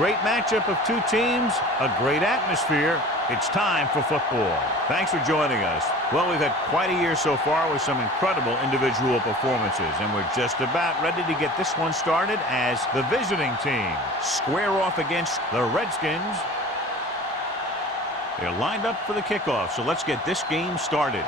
great matchup of two teams, a great atmosphere. It's time for football. Thanks for joining us. Well, we've had quite a year so far with some incredible individual performances, and we're just about ready to get this one started as the visiting team square off against the Redskins. They're lined up for the kickoff, so let's get this game started.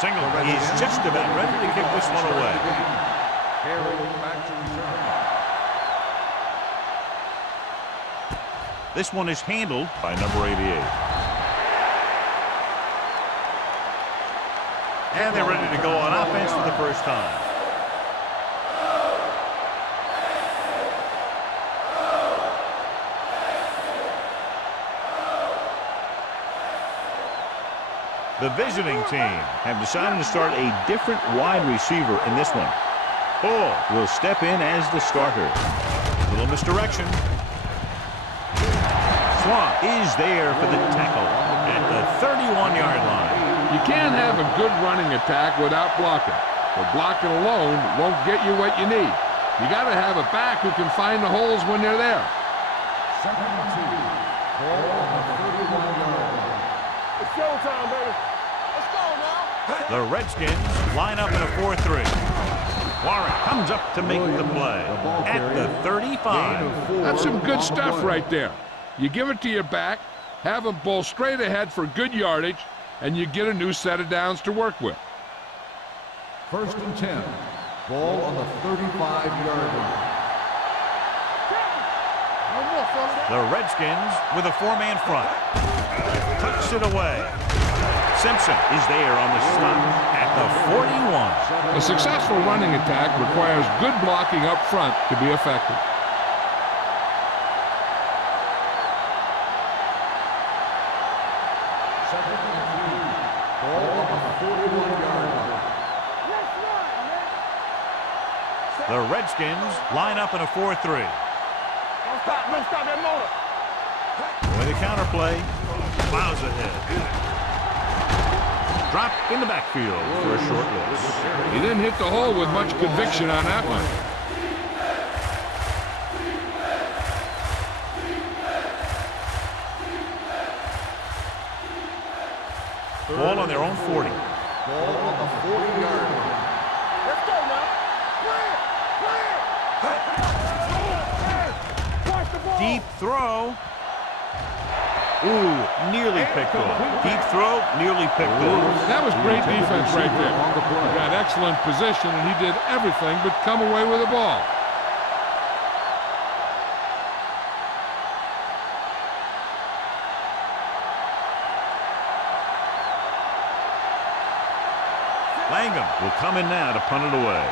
Single. He's just about ready to kick this one away. This one is handled by number 88. And they're ready to go on offense for the first time. The visiting team have decided to start a different wide receiver in this one. Paul will step in as the starter. A little misdirection. Swan is there for the tackle at the 31-yard line. You can't have a good running attack without blocking. But blocking alone won't get you what you need. You got to have a back who can find the holes when they're there. Second and 2. Ball on the 31-yard line. It's showtime, baby. Let's go now. The Redskins line up in a 4-3. Warren comes up to make the play at the 35. That's some good stuff right there. You give it to your back, have him bowl straight ahead for good yardage, and you get a new set of downs to work with. First and 10. Ball on the 35-yard line. The Redskins with a four-man front. Tucks it away. Simpson is there on the stop at the 41. A successful running attack requires good blocking up front to be effective. Second and 3. Ball on the 41-yard line. The Redskins line up in a 4-3. Don't stop that motor. With the counter play, plows ahead. Drop in the backfield for a short loss. He didn't hit the hole with much conviction on that one. Ball on their own 40. Ball on the 40-yard line. Let's go now. Play it. Deep throw. Ooh, nearly picked off. Deep throw, nearly picked off. That was great defense right there. He got excellent position, and he did everything but come away with the ball. Langham will come in now to punt it away.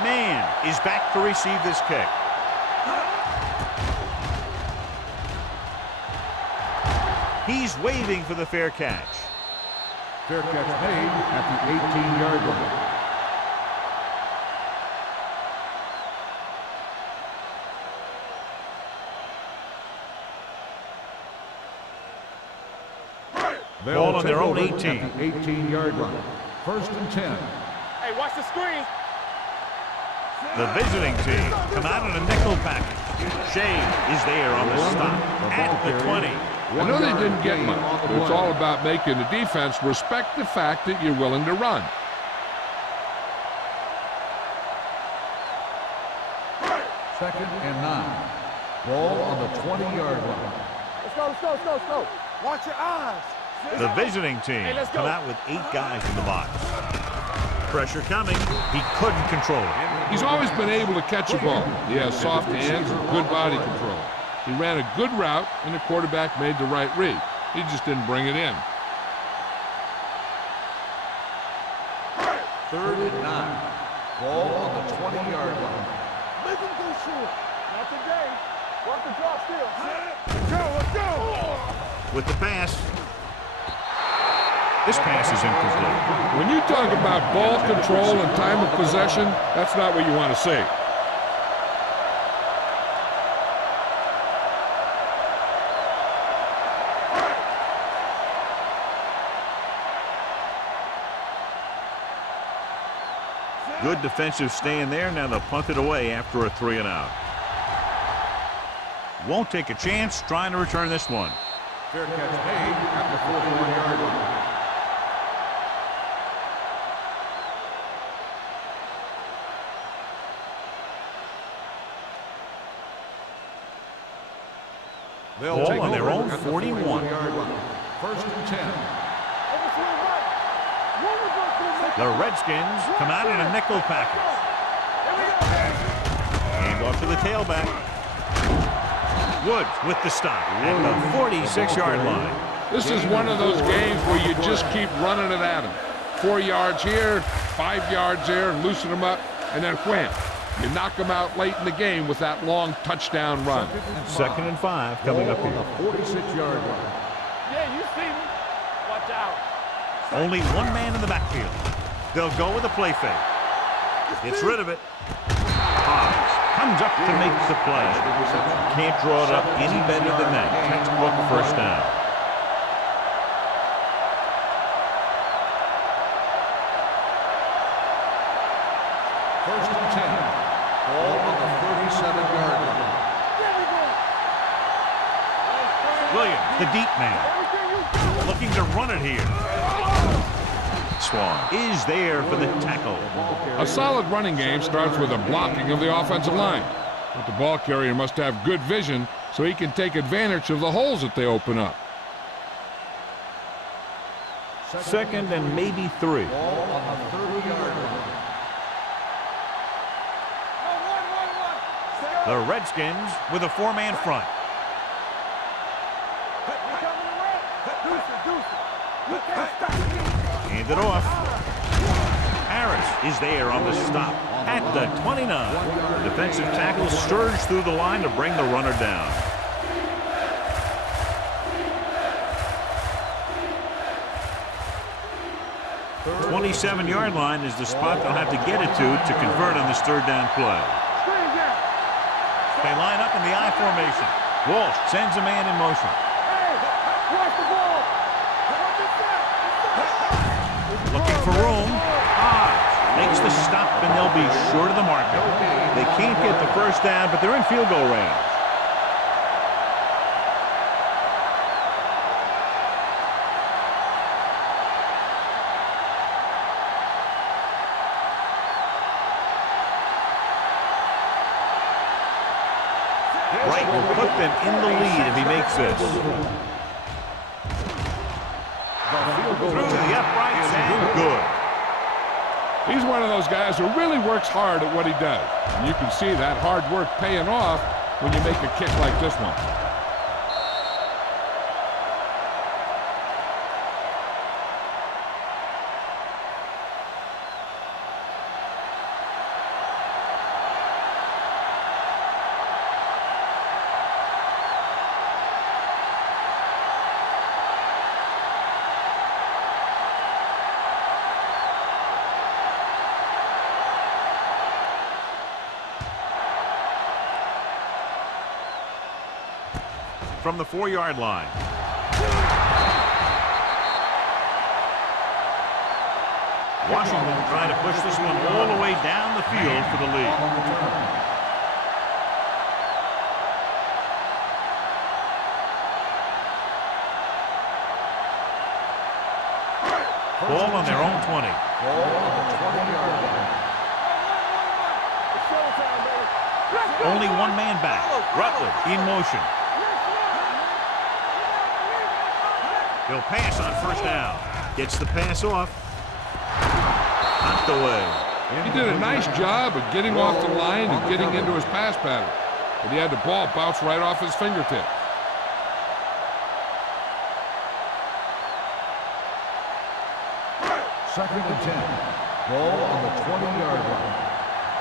Mann is back to receive this kick. He's waving for the fair catch. Fair catch made at the 18-yard line. Ball on their own 18. At the 18-yard line. First and 10. Hey, watch the screen. The visiting team come out in a nickel package. Shea is there on the stop at the 20. I know they didn't get much, but it's all about making the defense respect the fact that you're willing to run. Second and 9. Ball on the 20-yard line. Let's go. Watch your eyes. The visiting team come out with 8 guys in the box. Pressure coming. He couldn't control it. He's always been able to catch a ball. He has soft hands and good body control. He ran a good route, and the quarterback made the right read. He just didn't bring it in. Third and 9. Ball on the 20-yard line. Make him go short. Not today. Watch the drop still. Let's go. With the pass. This pass is incomplete. When you talk about ball control and time of possession, that's not what you want to see. Good defensive stand there. Now they'll punt it away after a 3 and out. Won't take a chance trying to return this one. Fair catch made at the 41-yard line. They'll take on their own 41. First and 10. The Redskins come out in a nickel package. And off to the tailback. Woods with the stop at the 46-yard line. This is one of those games where you just keep running it at them. 4 yards here, 5 yards there, and loosen them up, and then wham. You knock them out late in the game with that long touchdown run. 2nd and 5 coming up here. 46-yard line. Yeah, you see me. Watch out. Only one man in the backfield. They'll go with a play fake. Gets rid of it. Hobbs comes up to make the play. Can't draw it up any better than that. Textbook first down. First and 10. Ball on the 37-yard line. Williams, the deep man, looking to run it here. Swan is there for the tackle. A solid running game starts with a blocking of the offensive line. But the ball carrier must have good vision so he can take advantage of the holes that they open up. 2nd and maybe 3. Ball on the 30-yard line. The Redskins with a 4-man front. Hand it off. Harris is there on the stop at the 29. The defensive tackle surged through the line to bring the runner down. The 27-yard line is the spot they'll have to get it to convert on this 3rd down play. They line up in the I formation. Walsh sends a man in motion. Looking for room. Makes the stop, and they'll be short of the marker. They can't get the first down, but they're in field goal range. Wright will put them in the lead if he makes this. Through the uprights and good. He's one of those guys who really works hard at what he does. And you can see that hard work paying off when you make a kick like this one. From the 4-yard line. Washington trying to push this one all the way down the field for the lead. Ball on their own 20. Ball on the 20-yard line. Only one man back. Rutledge in motion. He'll pass on 1st down. Gets the pass off. Knocked away. He did a nice job of getting off the line and getting into his pass pattern. But he had the ball bounce right off his fingertips. Second and 10. Ball on the 20-yard line.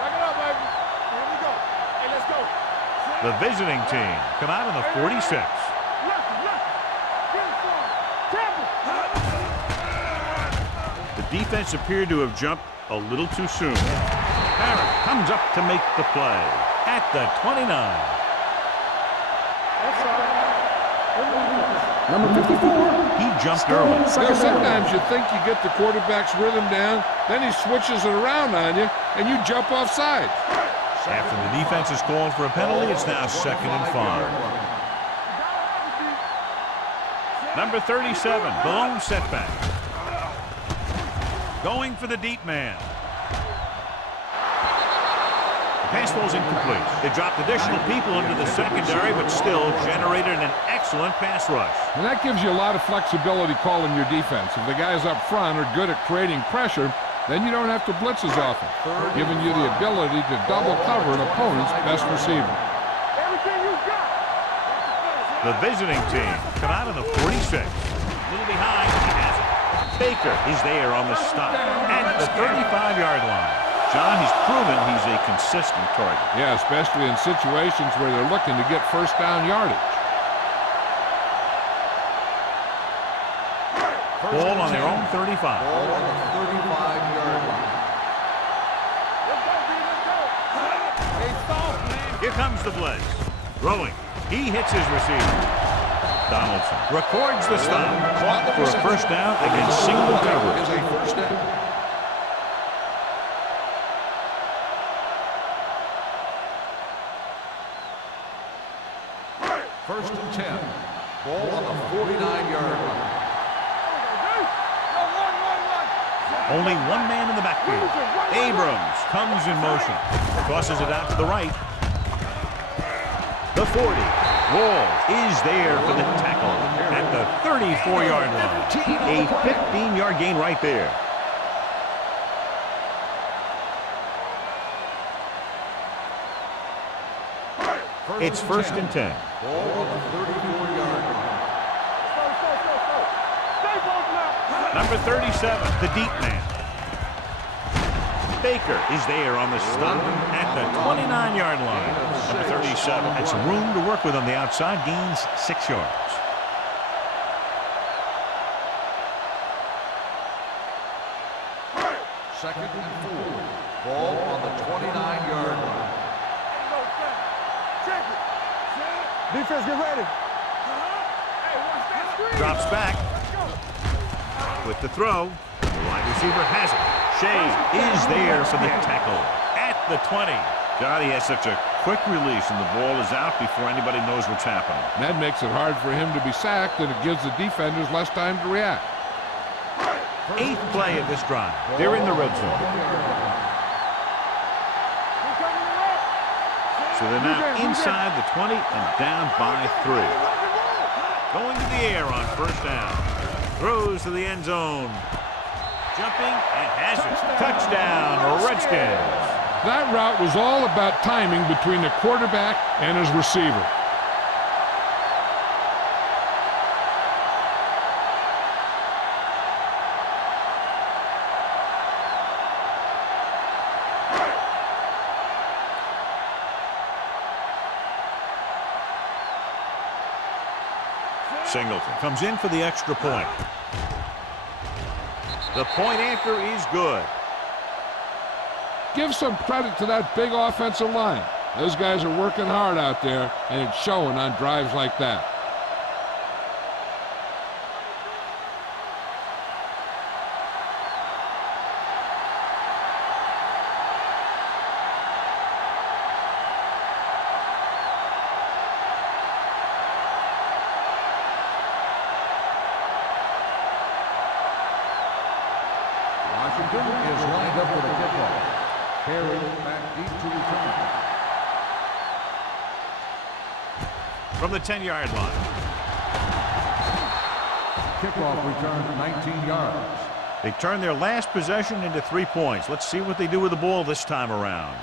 Back it up, baby. Here we go. Hey, let's go. The visiting team come out in the 46. The defense appeared to have jumped a little too soon. Barrett comes up to make the play at the 29. That's all right. Number 54. He jumped early. Sometimes you think you get the quarterback's rhythm down, then he switches it around on you, and you jump off sides. After the defense is called for a penalty, it's now 2nd and 5. Number 37, blown setback. Going for the deep man. The pass ball's incomplete. They dropped additional people into the secondary, but still generated an excellent pass rush. And that gives you a lot of flexibility calling your defense. If the guys up front are good at creating pressure, then you don't have to blitz as often, giving you the ability to double cover an opponent's best receiver. Everything you got. The visiting team come out of the 46. A little behind. He has it. Baker is there on the stop at the 35-yard line. John, he's proven he's a consistent target. Yeah, especially in situations where they're looking to get first down yardage. Ball on their own 35. Ball on the 35-yard line. Here comes the blitz. Throwing. He hits his receiver. Donaldson records the stop. Caught for a first down against single coverage. Is a first down. First and 10. Ball on the 49-yard line. Only one man in the backfield. Abrams comes in motion. Crosses it out to the right. The 40. Wall is there for the tackle at the 34-yard line. A 15-yard gain right there. It's first and 10. Ball on the 34-yard line. Number 37, the deep man. Baker is there on the stop at the 29-yard line. Number 37 had some room to work with on the outside, gains 6 yards. Second and 4. Ball on the 29-yard line. Defense, get ready. Drops back with the throw. The wide receiver has it. Shea is there for the tackle at the 20. God, he has such a quick release, and the ball is out before anybody knows what's happening. That makes it hard for him to be sacked, and it gives the defenders less time to react. 8th play of this drive. They're in the red zone. So they're now inside the 20 and down by 3. Going to the air on first down. Throws to the end zone. Jumping and has it. Touchdown, Redskins. That route was all about timing between the quarterback and his receiver. Singleton comes in for the extra point. The point after is good. Give some credit to that big offensive line. Those guys are working hard out there, and it's showing on drives like that. Washington is lined up with a kickoff. Perry back deep to return. From the 10-yard line. Kickoff return 19 yards. They turn their last possession into 3 points. Let's see what they do with the ball this time around.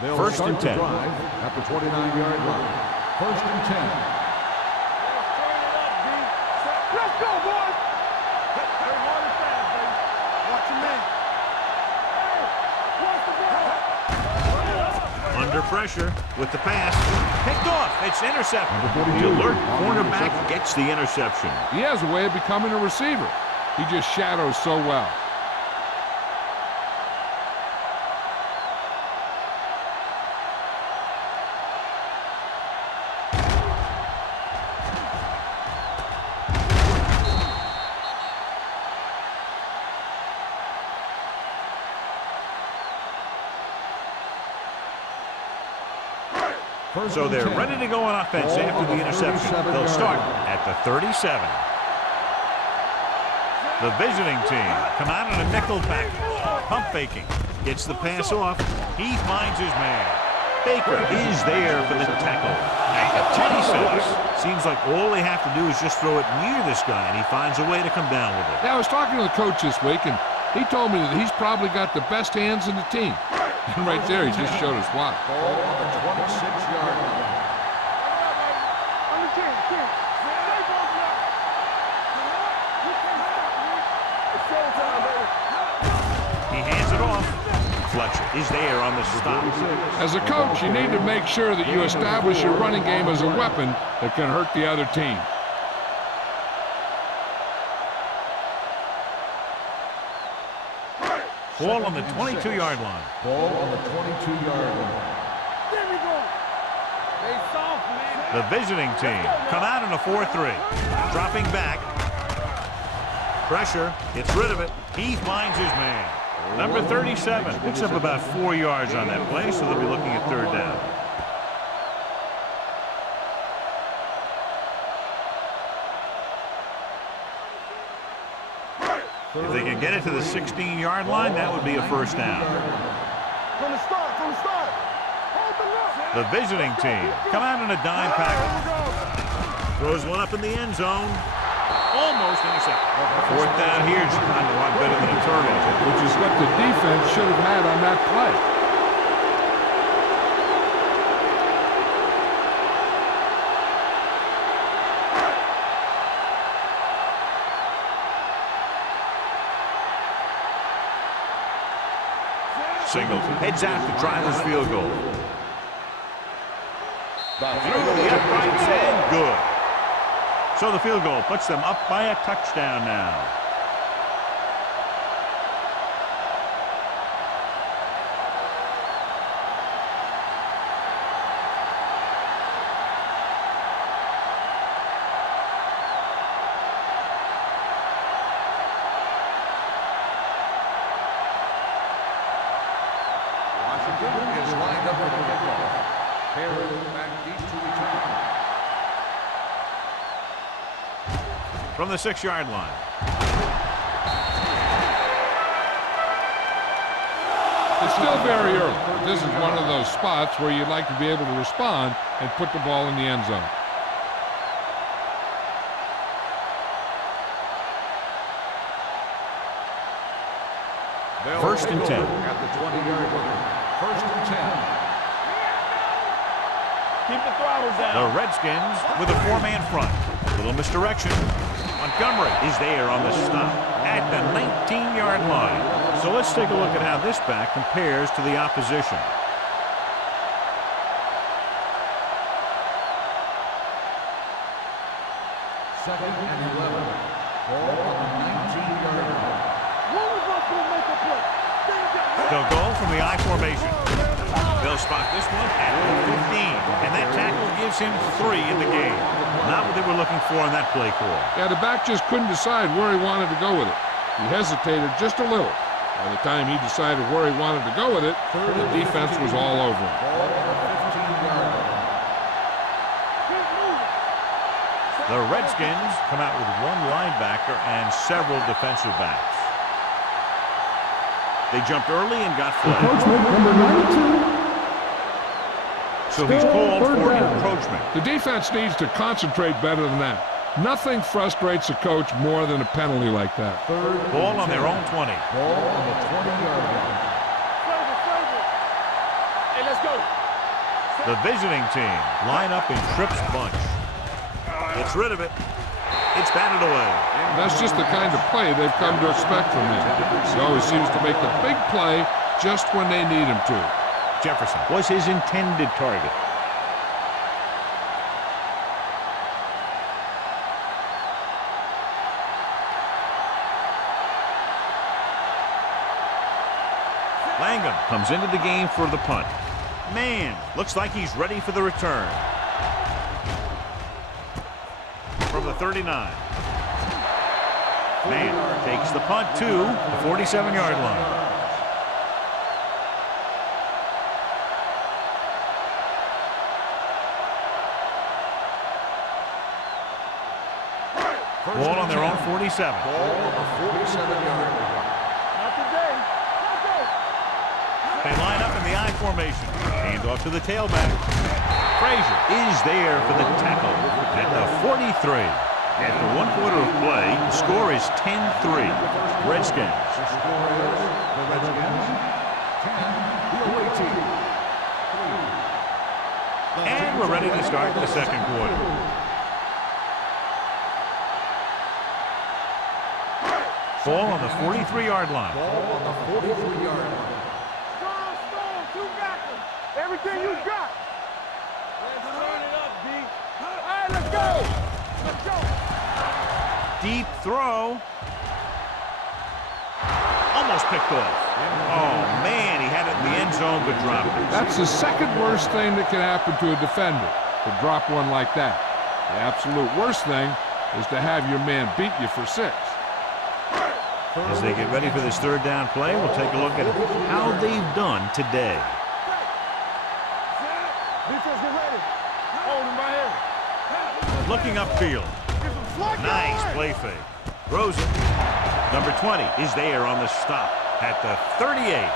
They'll First and 10. drive at the 29-yard line. First and 10. Let's go, boys. Hey, hard and fast, baby. Watch your man. Hey, watch the ball. Under pressure with the pass. Picked off. It's intercepted. The alert cornerback gets the interception. He has a way of becoming a receiver. He just shadows so well. So they're ready to go on offense after the interception. They'll start at the 37. The visiting team come out in a nickel package. Pump faking. Gets the pass off. He finds his man. Baker is there for the tackle. At the 26. Seems like all they have to do is just throw it near this guy, and he finds a way to come down with it. Yeah, I was talking to the coach this week, and he told me that he's probably got the best hands in the team. And right there, he just showed us why. Ball on the 26-yard line. On the 10. It's showtime, baby. He hands it off. Fletcher is there on the stop. As a coach, you need to make sure that you establish your running game as a weapon that can hurt the other team. Ball on the 22-yard line. Ball on the 22-yard line. There we go. They soft, man. The visiting team come out in a 4-3. Dropping back. Pressure. Gets rid of it. He finds his man. Number 37 picks up about 4 yards on that play, so they'll be looking at third down. If they can get it to the 16-yard line, that would be a first down. From the start. Open up. The visiting team come out in a dime package. Throws one up in the end zone. Almost intercepted. Fourth down here is not a lot better than a turnover. Which is what the defense should have had on that play. Singleton heads out to driver's field goal. Through the uprights and good. So the field goal puts them up by a touchdown now. Is lined up for the kickoff. Harris back deep to return. From the 6-yard line. It's still very early. This is one of those spots where you'd like to be able to respond and put the ball in the end zone. First and 10. At the 20-yard line. First and 10. Keep the throttle down. The Redskins with a 4-man front. Little misdirection. Montgomery is there on the stop at the 19-yard line. So let's take a look at how this back compares to the opposition. Second and 11. Ball on the 19-yard line. One of us will make a play. They'll go from the I formation. They'll spot this one at the 15. And that tackle gives him 3 in the game. Not what they were looking for on that play call. Yeah, the back just couldn't decide where he wanted to go with it. He hesitated just a little. By the time he decided where he wanted to go with it, the defense was all over him. Ball on the 15-yard line. The Redskins come out with 1 linebacker and several defensive backs. They jumped early and got flagged. Number 92. So he's called for encroachment. The defense needs to concentrate better than that. Nothing frustrates a coach more than a penalty like that. Ball on their own 20. Ball on the 20-yard line. Hey, let's go. The visiting team line up in trips bunch. Gets rid of it. It's batted away. That's just the kind of play they've come to expect from him. He always seems to make the big play just when they need him to. Jefferson was his intended target. Langham comes into the game for the punt. Man, looks like he's ready for the return. From the 39. Man takes the punt to the 47-yard line. Ball on their own 47. Ball on the 47-yard line. Not today. They line up in the I formation. Hand off to the tailback. Frazier is there for the tackle at the 43. After 1 quarter of play, the score is 10-3. Redskins. The score is the Redskins 10, the away team 3. And we're ready to start the second quarter. Ball on the 43-yard line. Ball on the 43-yard line. Everything you got. Let's turn it up, D. All right, let's go. Let's go. Deep throw. Almost picked off. Oh, man, he had it in the end zone but dropped it. That's the second worst thing that can happen to a defender, to drop one like that. The absolute worst thing is to have your man beat you for 6. As they get ready for this third down play, we'll take a look at how they've done today. Defense, get ready. Hold him right here. Looking upfield. Nice play fake. Throws it. Number 20 is there on the stop at the 38.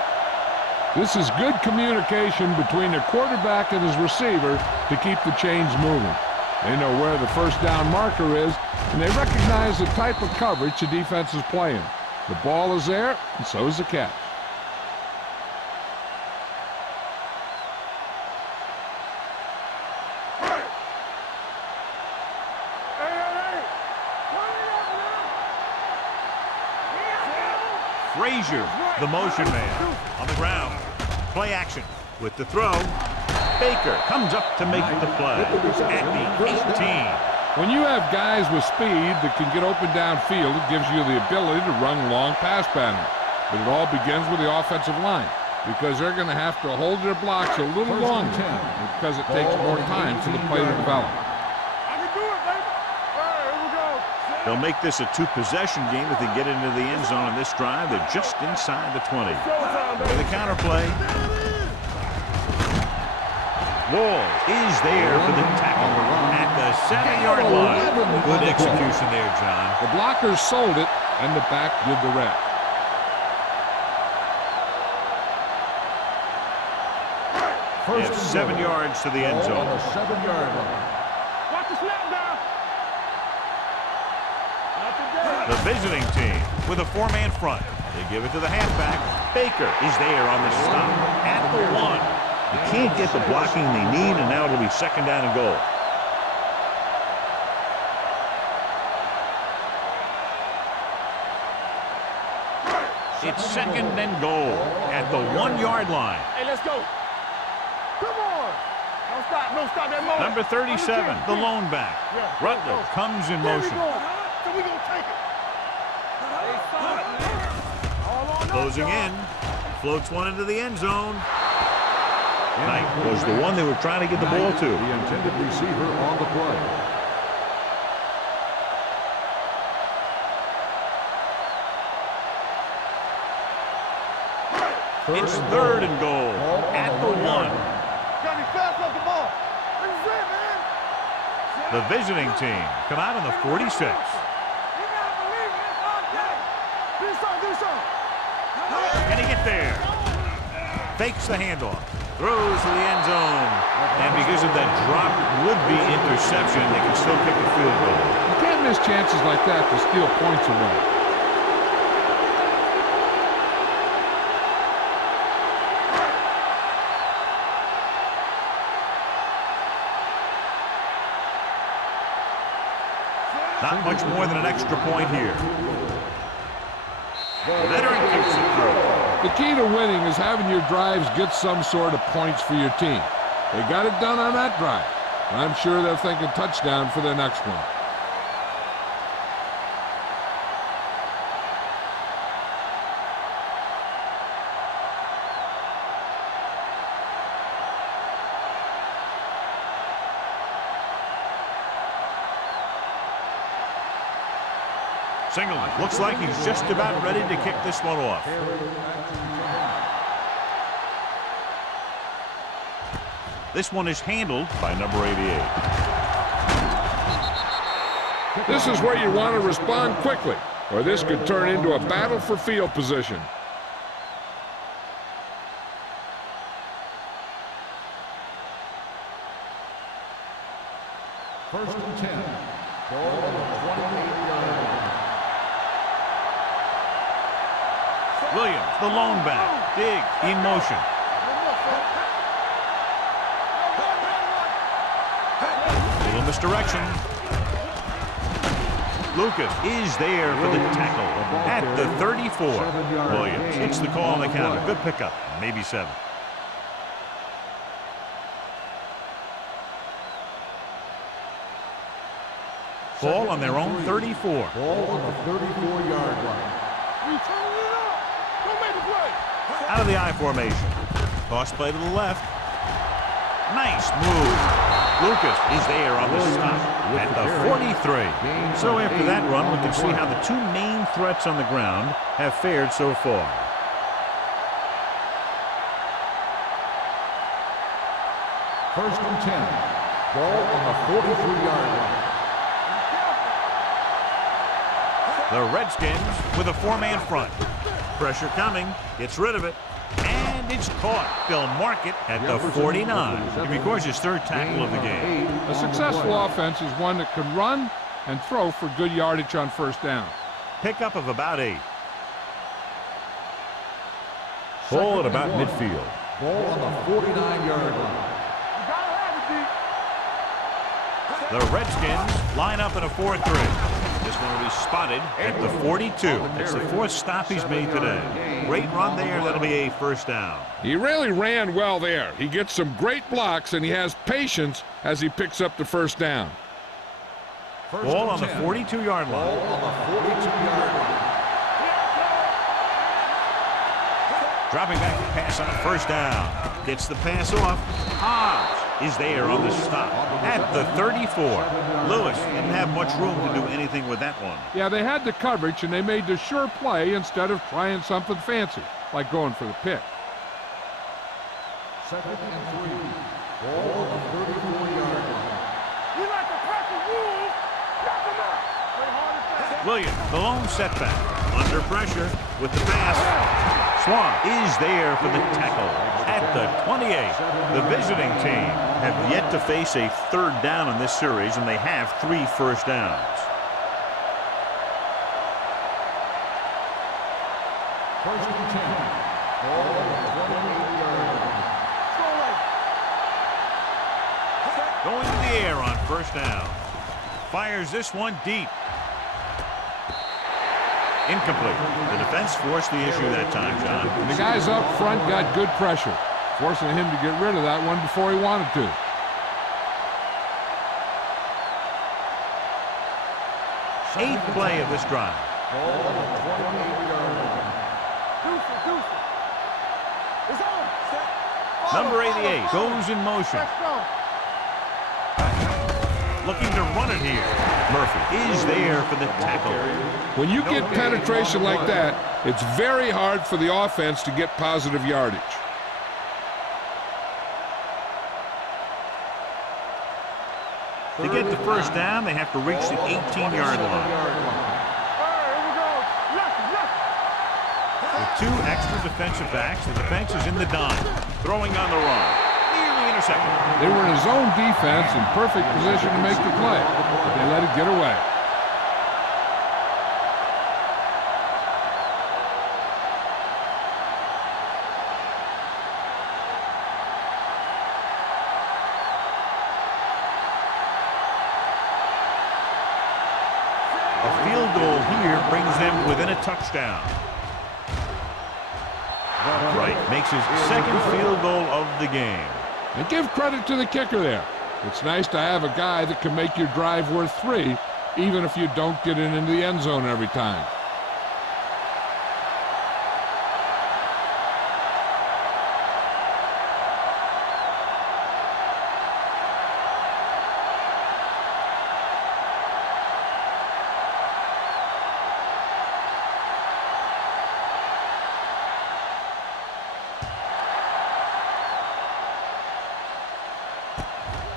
This is good communication between the quarterback and his receiver to keep the chains moving. They know where the first down marker is, and they recognize the type of coverage the defense is playing. The ball is there, and so is the catch. Frazier, the motion man, on the ground. Play action with the throw. Baker comes up to make the play at the 18. When you have guys with speed that can get open downfield, it gives you the ability to run long pass patterns. But it all begins with the offensive line, because they're going to have to hold their blocks a little longer because it takes more time for the play to develop. I can do it, baby. All right, here we go. They'll make this a 2-possession game if they get into the end zone on this drive. They're just inside the 20. With the counterplay. Wall is there for the tackle at the 7-yard line. Good execution there, John. The blockers sold it, and the back did the rest. They have 7 yards to the end zone. On the 7-yard line. Watch the snap down. Not today. The visiting team with a 4-man front. They give it to the halfback. Baker is there on the stop at the 1. You can't get the blocking they need, and now it'll be 2nd down and goal. It's 2nd and goal at the 1-yard line. Hey, let's go. Come on. Don't stop. Don't stop that moment. Number 37, the lone back. Rutledge comes in motion. So we gonna take it. Closing in. Floats one into the end zone. Knight was the one they were trying to get the ball to. The intended receiver on the play. It's 3rd and goal at the 1. Gotta be fast off the ball. This is it, man. The visiting team come out on the 46. You gotta believe it. It's all day. Do something. Do something. Can he get there? Fakes the handoff. Throws to the end zone. And because of that drop would-be interception, they can still kick a field goal. You can't miss chances like that to steal points away. Not much more than an extra point here. The veteran kicks it through. The key to winning is having your drives get some sort of points for your team. They got it done on that drive. And I'm sure they're thinking touchdown for their next one. Singleton looks like he's just about ready to kick this one off. This one is handled by number 88. This is where you want to respond quickly, or this could turn into a battle for field position. First and 10. Ball on the 28-yard line. Williams, the lone back. Diggs in motion. Little misdirection. Lucas is there for the tackle at the 34. Williams hits the call on the counter. Good pickup. Maybe 7. Ball on their own 34. Ball on the 34-yard line. Out of the I formation. Toss play to the left. Nice move. Lucas is there on the stop at the 43. So after that run, we can see how the two main threats on the ground have fared so far. First and 10. Ball on the 43-yard line. The Redskins with a 4-man front. Pressure coming. Gets rid of it. And it's caught. They'll mark it at the 49. It records his 3rd tackle of the game. A successful offense is one that can run and throw for good yardage on first down. Pickup of about 8. Ball at about midfield. Ball on the 49-yard line. The Redskins line up in a 4-3. This one will be spotted at the 42. It's the 4th stop he's made today. Great run there. That'll be a first down. He really ran well there. He gets some great blocks, and he has patience as he picks up the first down. Ball on the 42-yard line. Ball on the 42-yard line. Dropping back to pass on a first down. Gets the pass off. Hobbs is there on the stop at the 34. Lewis didn't have much room to do anything with that one. Yeah, they had the coverage, and they made the sure play instead of trying something fancy, like going for the pick. Second and 3. Ball on the 34-yard line. We like to pressure rules. Knock him out. Play hard and fast. Williams, the lone setback. Under pressure with the pass. Swan is there for the tackle at the 28. The visiting team have yet to face a 3rd down in this series, and they have 3 first downs. First and 10. Ball on the 28-yard line. Going to the air on first down. Fires this one deep. Incomplete. The defense forced the issue that time, John. And the guys up front got good pressure, forcing him to get rid of that one before he wanted to. Eighth play of this drive. Ball on the 28-yard line. It's on. Set. Number 88 goes in motion. Let's go. Looking to run it here. Murphy is there for the tackle. When you get penetration like that, it's very hard for the offense to get positive yardage. To get the first down, they have to reach the 18-yard line. With 2 extra defensive backs, the defense is in the dime. Throwing on the run. Nearly intercepted. They were in a zone defense in perfect position to make the play, but they let it get away. A field goal here brings them within a touchdown. Wright makes his 2nd field goal of the game. And give credit to the kicker there. It's nice to have a guy that can make your drive worth 3, even if you don't get it into the end zone every time.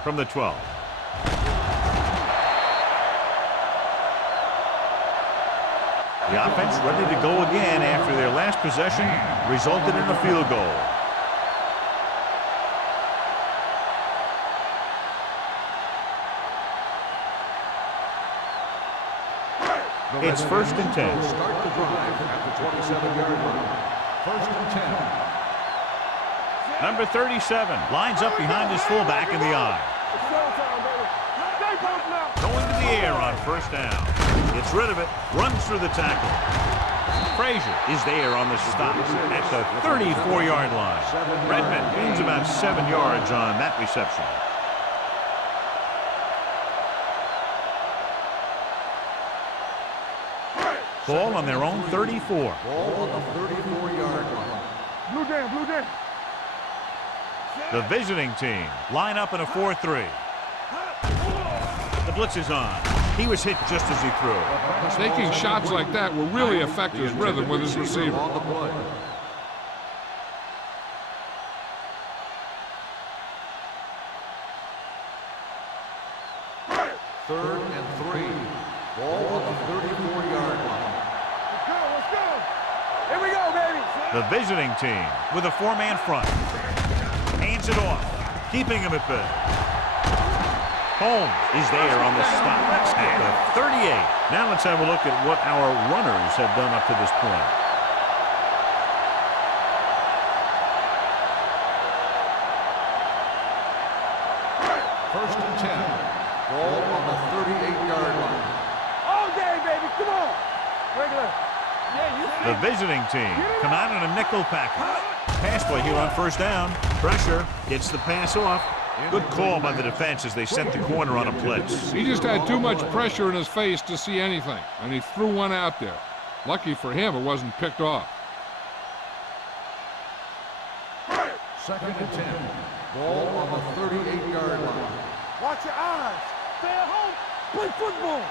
From the 12. The offense ready to go again after their last possession resulted in a field goal. It's 1st and 10. Start the drive at the 27-yard line. 1st and 10. Number 37 lines up behind his fullback in the eye. It's showtime, baby. Stay close now. Going to the air on 1st down. Gets rid of it, runs through the tackle. Frazier is there on the stop at the 34-yard line. Redmond gains about 7 yards on that reception. Ball on their own 34. Ball on the 34-yard line. Blue jam, blue jam. The visiting team line up in a 4-3. The blitz is on. He was hit just as he threw. Taking shots like that will really affect his rhythm with his receiver. On the play. Third and 3. Ball on the 34-yard line. Let's go. Here we go, baby. The visiting team with a 4-man front. Hands it off, keeping him at bay. Holmes is there on the stop at the 38. Now let's have a look at what our runners have done up to this point. First and 10. Ball on the 38-yard line. All day, baby. Come on. Regular. The visiting team come out in a nickel package. Pass play here on 1st down. Pressure, gets the pass off. Good call by the defense as they sent the corner on a blitz. He just had too much pressure in his face to see anything, and he threw one out there. Lucky for him, it wasn't picked off. 2nd and 10. Ball on the 38-yard line. Watch your eyes. Stay at home. Play football.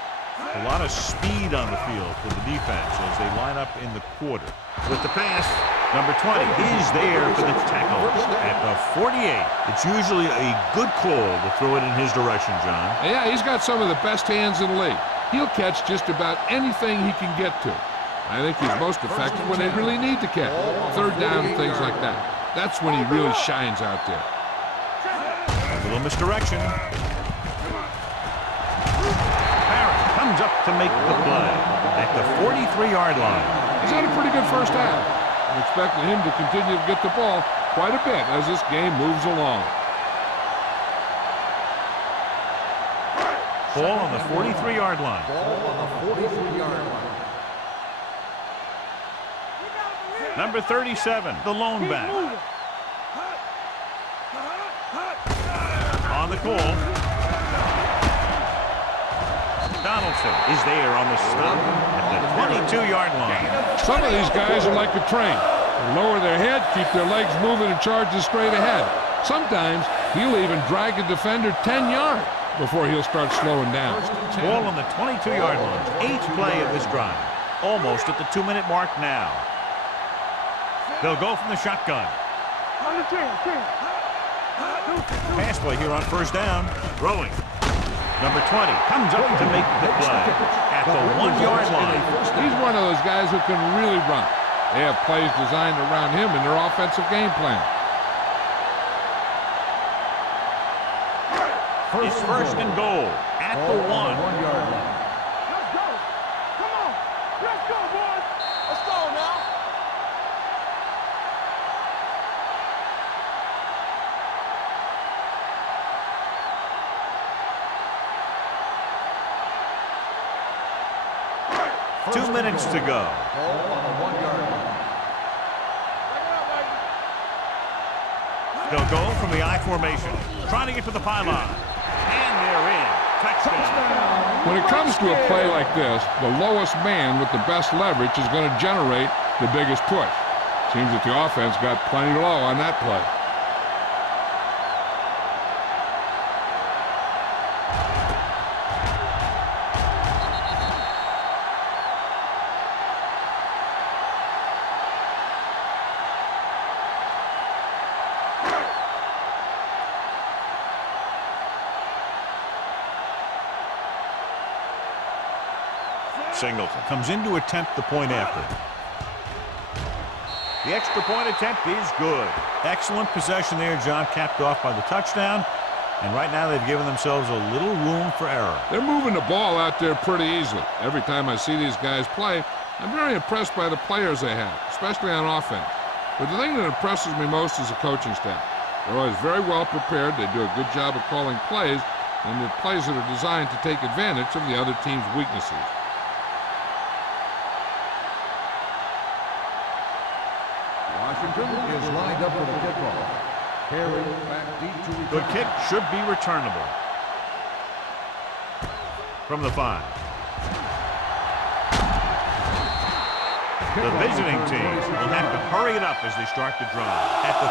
A lot of speed on the field for the defense as they line up in the quarter. With the pass, number 20 is there for the tackle at the 48. It's usually a good call to throw it in his direction, John. Yeah, he's got some of the best hands in the league. He'll catch just about anything he can get to. I think he's most effective when they really need to catch. 3rd down, things like that. That's when he really shines out there. A little misdirection. Comes up to make the play at the 43-yard line. He's had a pretty good 1st half. I'm expecting him to continue to get the ball quite a bit as this game moves along. Ball on the 43-yard line. Ball on the 43-yard line. Number 37, the lone back. On the call. Donaldson is there on the stop at the 22-yard line. Some of these guys are like a train. They lower their head, keep their legs moving, and charges straight ahead. Sometimes he'll even drag a defender 10 yards before he'll start slowing down. Ball on the 22-yard line. 8th play of this drive. Almost at the 2-minute mark now. They'll go from the shotgun. Pass play here on 1st down. Throwing. Number 20 comes up to make the play at the 1-yard line. He's one of those guys who can really run. They have plays designed around him in their offensive game plan. It's 1st and goal at the 1. 1-yard line. Let's go. Come on. Let's go, boys. Let's go now. Two minutes to go. Ball on the 1-yard line. They'll go from the I formation, trying to get to the pylon. And they're in. Touchdown. When it comes to a play like this, the lowest man with the best leverage is going to generate the biggest push. Seems that the offense got plenty low on that play. Singleton comes in to attempt the point after. The extra point attempt is good. Excellent possession there, John, capped off by the touchdown. And right now they've given themselves a little room for error. They're moving the ball out there pretty easily. Every time I see these guys play, I'm very impressed by the players they have, especially on offense. But the thing that impresses me most is the coaching staff. They're always very well prepared. They do a good job of calling plays, and the plays that are designed to take advantage of the other team's weaknesses. Washington is lined up for the kickoff. Harry back deep to return. Good kick, should be returnable. From the 5. The visiting team will have to hurry it up as they start the drive. At the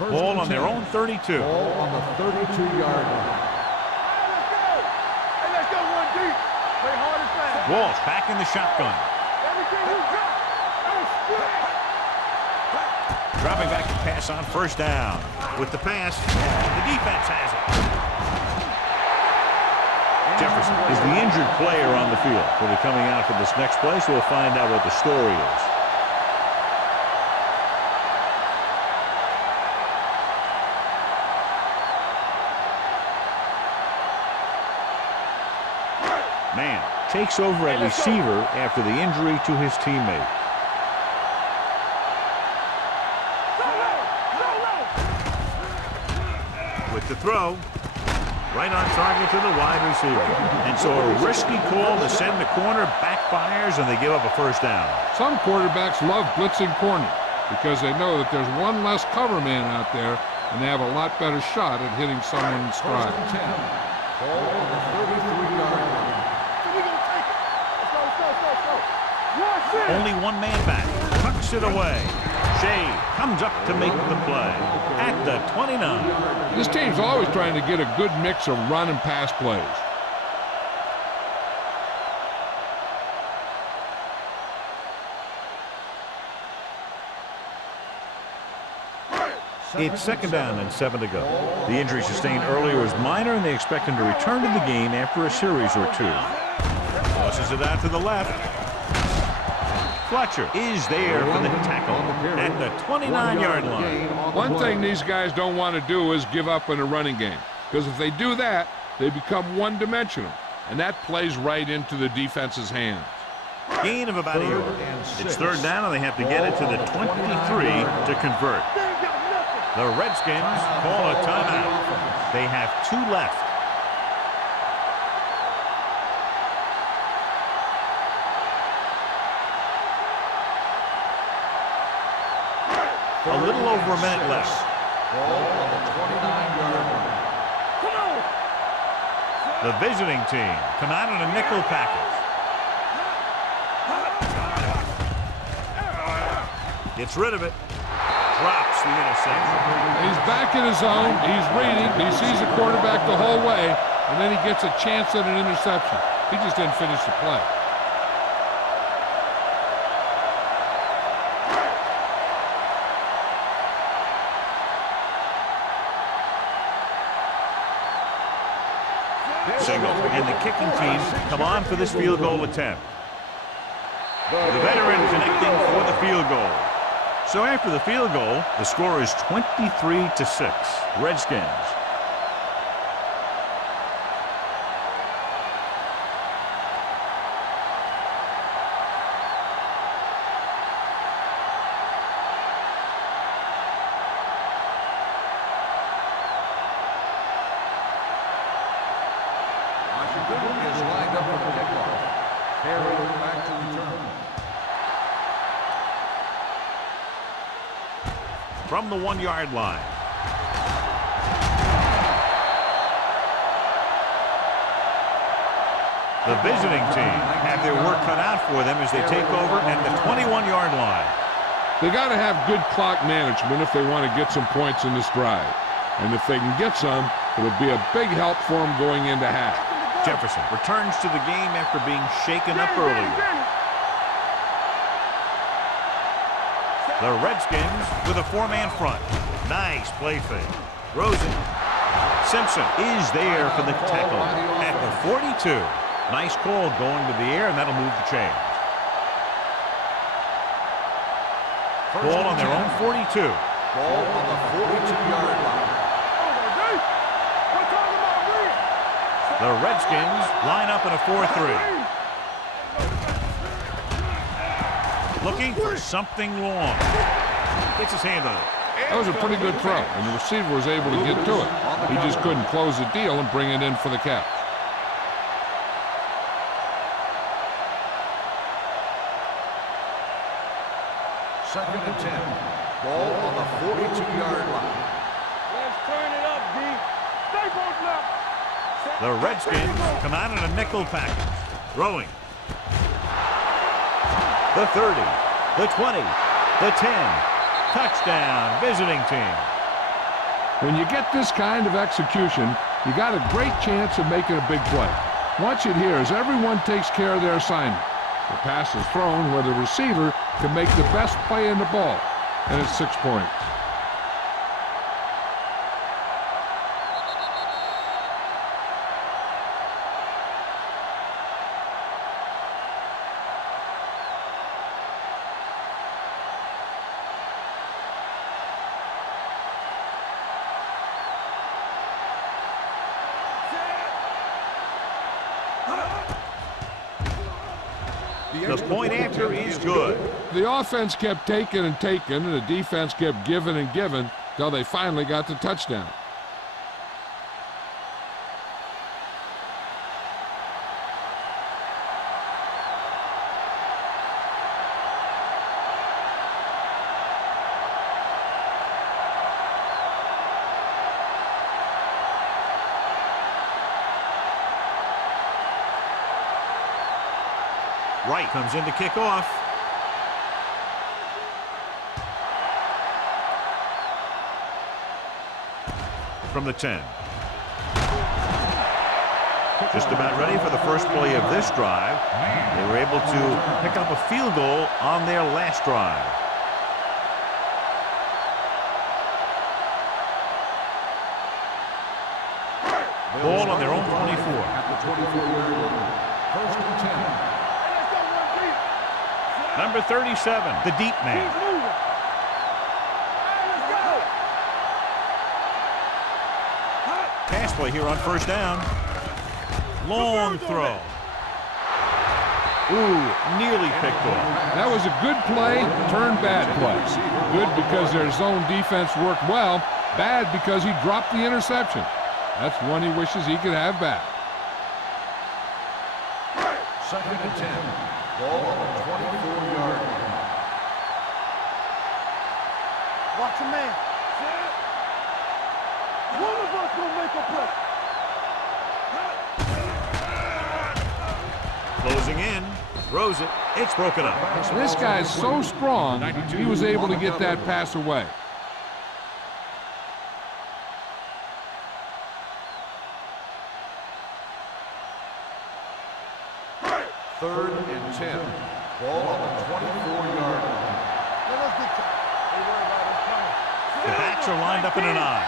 32. Ball on their own 32. Ball on the 32-yard line. Hey, let's go one deep. Play hard and fast. Walsh back in the shotgun. Everything you got. Dropping back to pass on first down. With the pass, the defense has it. Jefferson is the injured player on the field. Will be coming out for this next play, so we'll find out what the story is. Man takes over at receiver after the injury to his teammate. With the throw, right on target to the wide receiver. And so a risky call to send the corner backfires, and they give up a first down. Some quarterbacks love blitzing corners because they know that there's one less cover man out there, and they have a lot better shot at hitting someone in stride. Ball on the 33-yard line. Only one man back. Tucks it away. Shea comes up to make the play at the 29. This team's always trying to get a good mix of run and pass plays. It's second down and 7 to go. The injury sustained earlier was minor, and they expect him to return to the game after a series or 2. Tosses it out to the left. Fletcher is there for the tackle at the 29-yard line. One thing these guys don't want to do is give up in a running game, because if they do that, they become one-dimensional, and that plays right into the defense's hands. Gain of about a yard. It's third down, and they have to get it to the 23 to convert. The Redskins call a timeout. They have 2 left. A little over a minute left. Ball on the 29-yard line. The visiting team come out in a nickel package. Gets rid of it. Drops the interception. He's back in his zone. He's reading. He sees the quarterback the whole way, and then he gets a chance at an interception. He just didn't finish the play. Singleton and the kicking team come on for this field goal attempt. The veteran connecting for the field goal. So after the field goal, the score is 23-6. Redskins. Washington is lined up for the kickoff. Harry back to return. From the 1-yard line. The visiting team have their work cut out for them as they take over at the 21-yard line. They got to have good clock management if they want to get some points in this drive. And if they can get some, it'll be a big help for them going into half. Jefferson returns to the game after being shaken up earlier. The Redskins with a four-man front. Nice play fake. Rosen. Simpson is there for the tackle at the 42. Nice call going to the air, and that'll move the chains. Ball on their own 42. Ball on the 42-yard line. The Redskins line up in a 4-3. Looking for something long. Gets his hand on it. That was a pretty good throw, and the receiver was able to get to it. He just couldn't close the deal and bring it in for the catch. Second and 10. Ball on the 42-yard line. Let's turn it up, D. Stay posted up. The Redskins come out in a nickel package. Throwing. The 30, the 20, the 10. Touchdown, visiting team. When you get this kind of execution, you got a great chance of making a big play. Watch it here as everyone takes care of their assignment. The pass is thrown where the receiver can make the best play in the ball, and it's 6 points. The point after is good. The offense kept taking and taking, and the defense kept giving and giving till they finally got the touchdown. Wright comes in to kick off. From the 10. Just about ready for the first play of this drive. They were able to pick up a field goal on their last drive. Ball on their own 24. At the 24-yard line. First and 10. Number 37, the deep man. Pass play here on first down. Long throw. Ooh, nearly picked off. That was a good play, turned bad play. Good because their zone defense worked well. Bad because he dropped the interception. That's one he wishes he could have back. Second and 10. Ball on the 24-yard line. Watch a man. One of us will make a play. Closing in, throws it, it's broken up. This guy's so strong, he was able to get that pass away. Third and 10. Ball on the 24-yard line. The backs are lined up in an eye.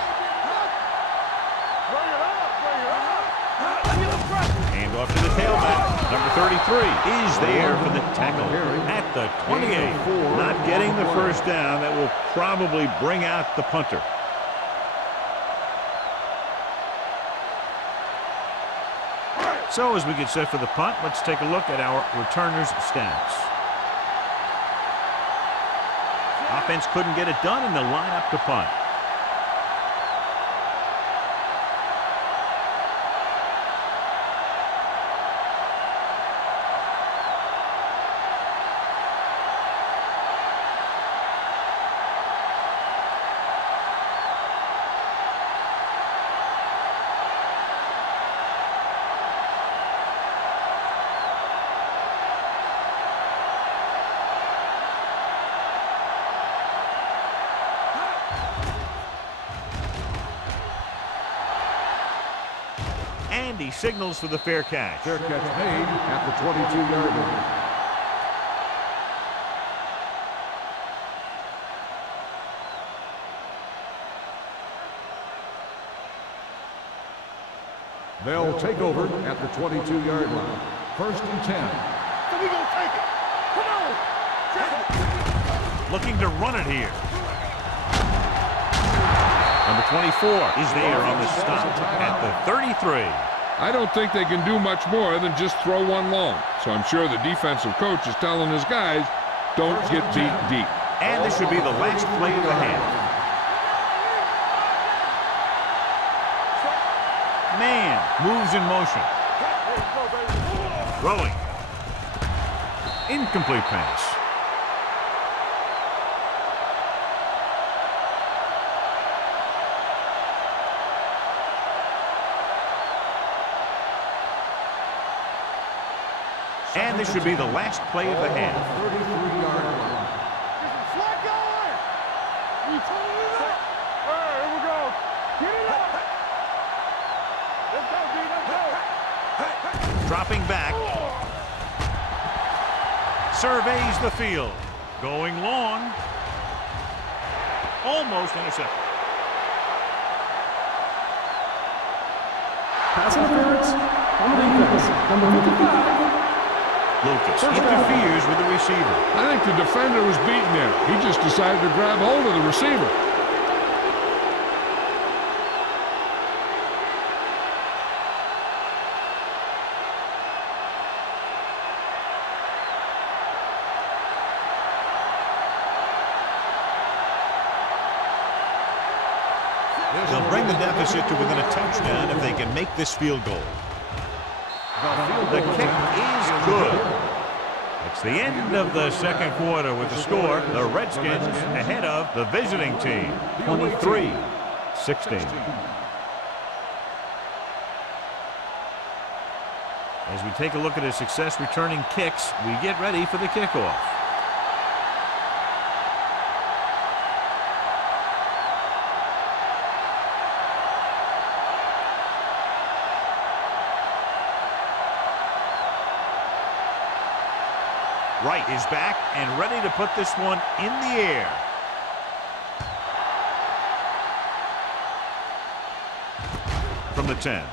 Hand off to the tailback. Number 33 is there for the tackle at the 28. Not getting the first down. That will probably bring out the punter. So as we get set for the punt, let's take a look at our returners' stats. Offense couldn't get it done, and they'll line up to punt. And he signals for the fair catch. Fair catch made at the 22-yard line. They'll take over at the 22-yard line. 1st and 10. So we gonna take it. Come on. Looking to run it here. Number 24 is there on the stop at the 33. I don't think they can do much more than just throw one long. So I'm sure the defensive coach is telling his guys, don't get beat deep. And this should be the last play of the half. Man moves in motion. Throwing. Incomplete pass. And this should be the last play of the half. 33-yard line. Slide going. You turning it up. All right, here we go. Get it up. Let's go, D. Let's go. Dropping back. Surveys the field. Going long. Almost intercepted. Pass interference on the defense. Number 55. Lucas interferes with the receiver. I think the defender was beaten there. He just decided to grab hold of the receiver. They'll bring the deficit to within a touchdown if they can make this field goal. The kick is good. It's the end of the second quarter with the score. The Redskins ahead of the visiting team, 23-16. As we take a look at his success returning kicks, we get ready for the kickoff. Wright is back and ready to put this one in the air. From the 10.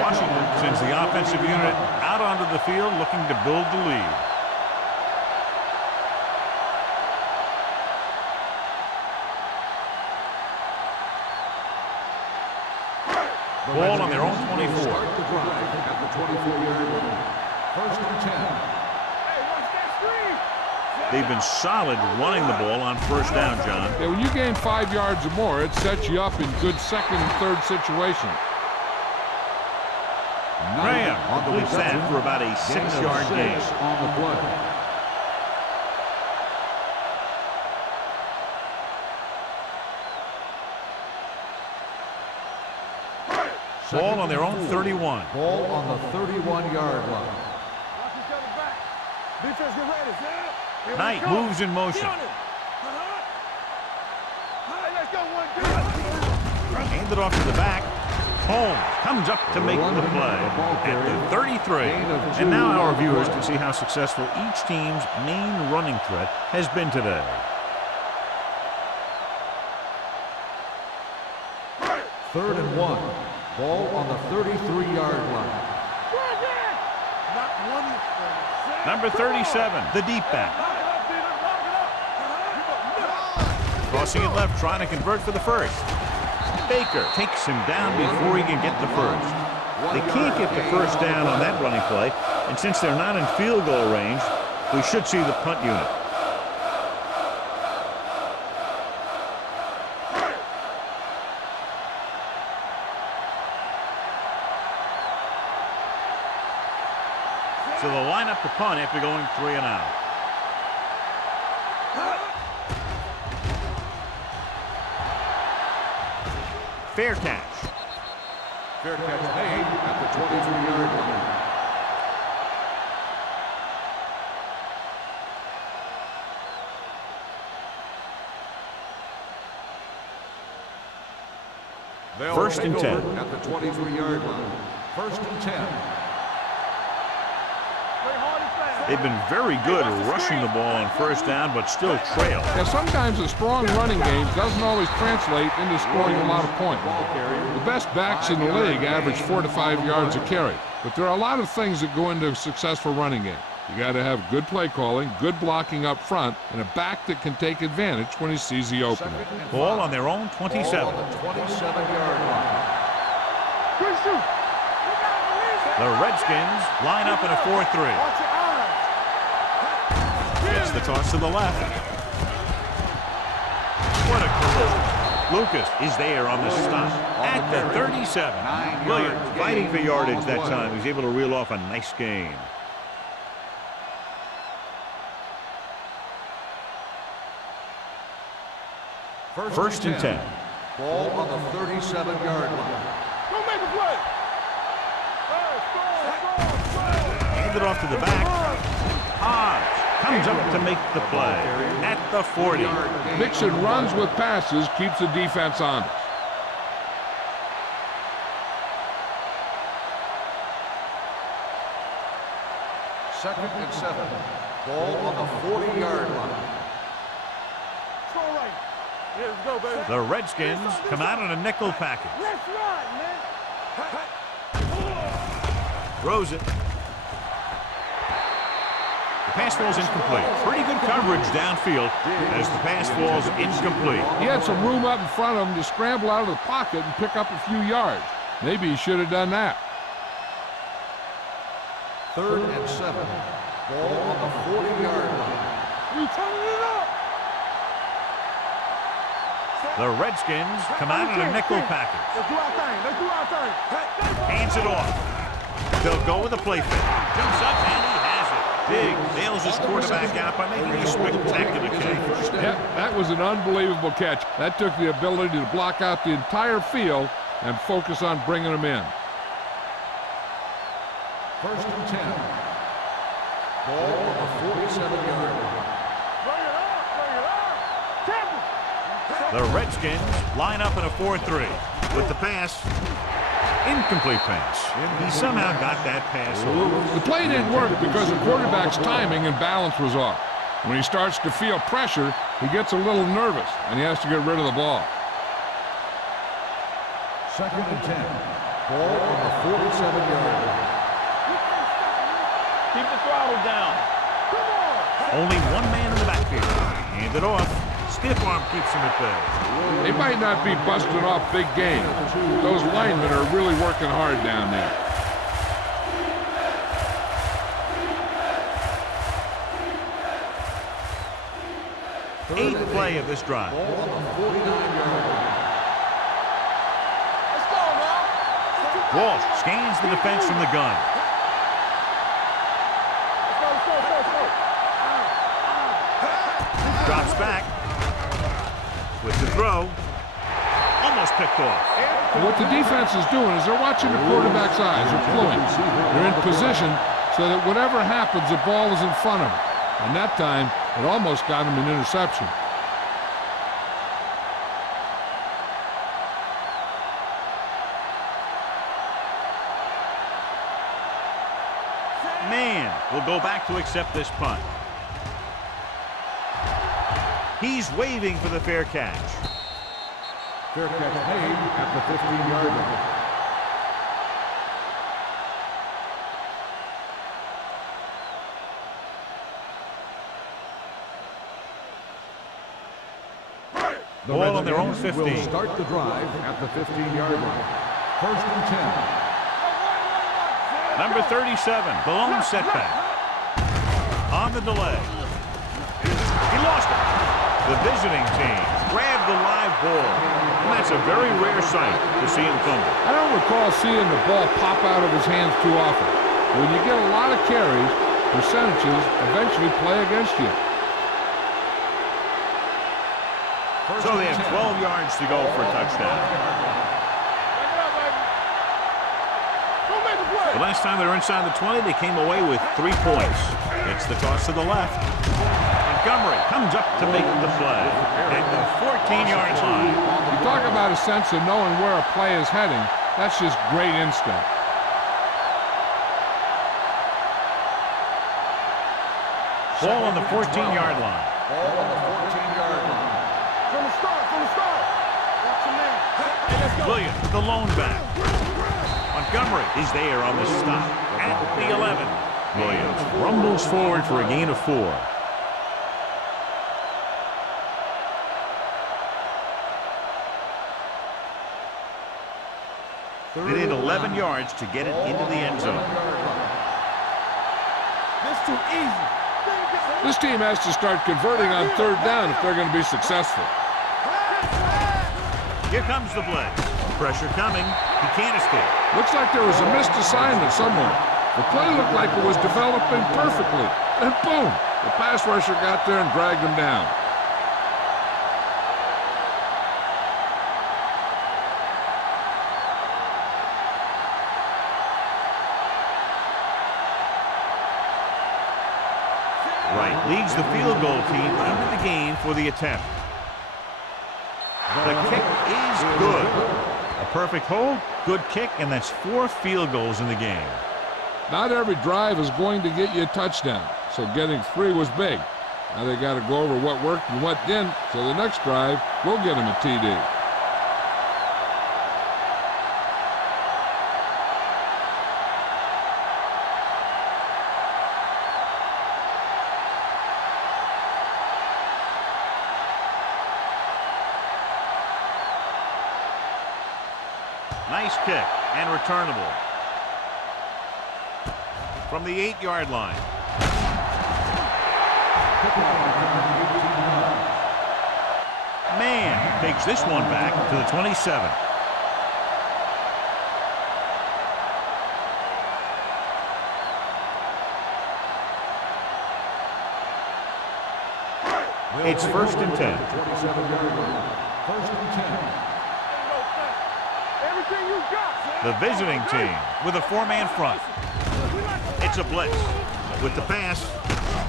Washington sends the offensive unit out onto the field looking to build the lead. Ball on their own 24. Start the drive at the 24-yard line. 1st and 10. Hey, watch that screen. They've been solid running the ball on first down, John. Yeah, when you gain 5 yards or more, it sets you up in good second and third situations. Graham completes that for about a 6-yard gain. On the play. Ball on their own 31. Ball on the 31-yard line. Watch each other back. Defense, get ready. Here Knight we go. moves in motion. Hey, let's go, 1-2. Hand it off to the back. Holmes comes up to make the play at the 33. And now our viewers can see how successful each team's main running threat has been today. Third and 1. Ball on the 33-yard line. Number 37, the deep back. Crossing it left, trying to convert for the first. Baker takes him down before he can get the first. They can't get the first down on that running play, and since they're not in field goal range, we should see the punt unit. So they'll line up the punt after going 3 and out. Fair catch. Fair catch made at the 23-yard line. They'll 1st and 10. At the 23-yard line. 1st and 10. Play hard and fast. They've been very good rushing the ball on first down, but still trail. Yeah, sometimes a strong running game doesn't always translate into scoring a lot of points. The best backs in the league average 4 to 5 yards a carry, but there are a lot of things that go into a successful running game. You got to have good play calling, good blocking up front, and a back that can take advantage when he sees the opening. Ball on their own 27. Ball on the 27-yard line. Good shoot. The Redskins line up in a 4-3. Watch your eyes. Gets the toss to the left. What a collision. Lucas is there on the stop at the 37. Williams fighting for yardage that time. He's able to reel off a nice gain. First and 10. Ball on the 37-yard line. Go make a play. Hand it off to the back. Hodge comes up to make the play at the 40. Mixon runs with passes, keeps the defense honest. Second and 7. Ball on the 40-yard line. All right. Yeah, let's go, baby. The Redskins come out in a nickel package. Let's run, man. Throws it. The pass falls incomplete. Pretty good coverage downfield as the pass falls incomplete. He had some room up in front of him to scramble out of the pocket and pick up a few yards. Maybe he should have done that. Third and 7. Ball on the 40-yard line. We turning it up. The Redskins come out in a nickel package. Let's do our thing. Let's do our thing. Hands it off. They'll go with a play fake. Jumps up and he has it. Big nails his quarterback out by making a spectacular catch. Yep, that was an unbelievable catch. That took the ability to block out the entire field and focus on bringing them in. First and 10. Ball on the 47-yard line. Bring it up. Bring it up. Temple. The Redskins line up in a 4-3 with the pass. Incomplete pass. He somehow got that pass over. The play didn't work because the quarterback's timing and balance was off. When he starts to feel pressure, he gets a little nervous, and he has to get rid of the ball. Second and 10. Ball on the 47-yard line. Keep the throttle down. Come on. Only one man in the backfield. Hand it off. Stiff arm keeps him at bay. They might not be busting off big games. Those linemen are really working hard down there. Eighth play of this drive. Ball on the 49-yard line. Let's go, man. Walsh scans the defense from the gun. Let's go. Drops back. With the throw. Almost picked off. And what the defense is doing is they're watching the quarterback's eyes. They're pulling. They're in position so that whatever happens, the ball is in front of them. And that time, it almost got him an interception. Man will go back to accept this punt. He's waving for the fair catch. Fair catch made at the 15-yard line. Ball on their own 15. Will start the drive at the 15-yard line. First and 10. Number 37, the lone setback. On the delay. He lost it. The visiting team grabbed the live ball. And that's a very rare sight to see him fumble. I don't recall seeing the ball pop out of his hands too often. When you get a lot of carries, percentages eventually play against you. So they have 12 yards to go for a touchdown. The last time they were inside the 20, they came away with 3 points. It's the toss to the left. Montgomery comes up to make the play at the 14-yard line. You talk about a sense of knowing where a play is heading. That's just great instinct. Ball on the 14-yard line. Ball on the 14-yard line. From the start, from the start. Watch your man. Hey, let's go. Williams, the lone back. Montgomery is there on the stop at the 11. Williams rumbles forward for a gain of 4. They need 11 yards to get it into the end zone. This too easy. This team has to start converting on 3rd down if they're going to be successful. Here comes the blitz. Pressure coming. He can't escape. Looks like there was a missed assignment somewhere. The play looked like it was developing perfectly. And boom, the pass rusher got there and dragged him down. Right leads the field goal team into the game for the attempt. The kick is good. A perfect hold, good kick, and that's 4 field goals in the game. Not every drive is going to get you a touchdown, so getting 3 was big. Now they got to go over what worked and what didn't, so the next drive will get them a TD. Nice kick and returnable. From the 8-yard line. Man takes this one back to the 27. It's 1st and 10. 27-yard line. 1st and 10. Everything you got. The visiting team with a 4-man front. It's a blitz. With the pass,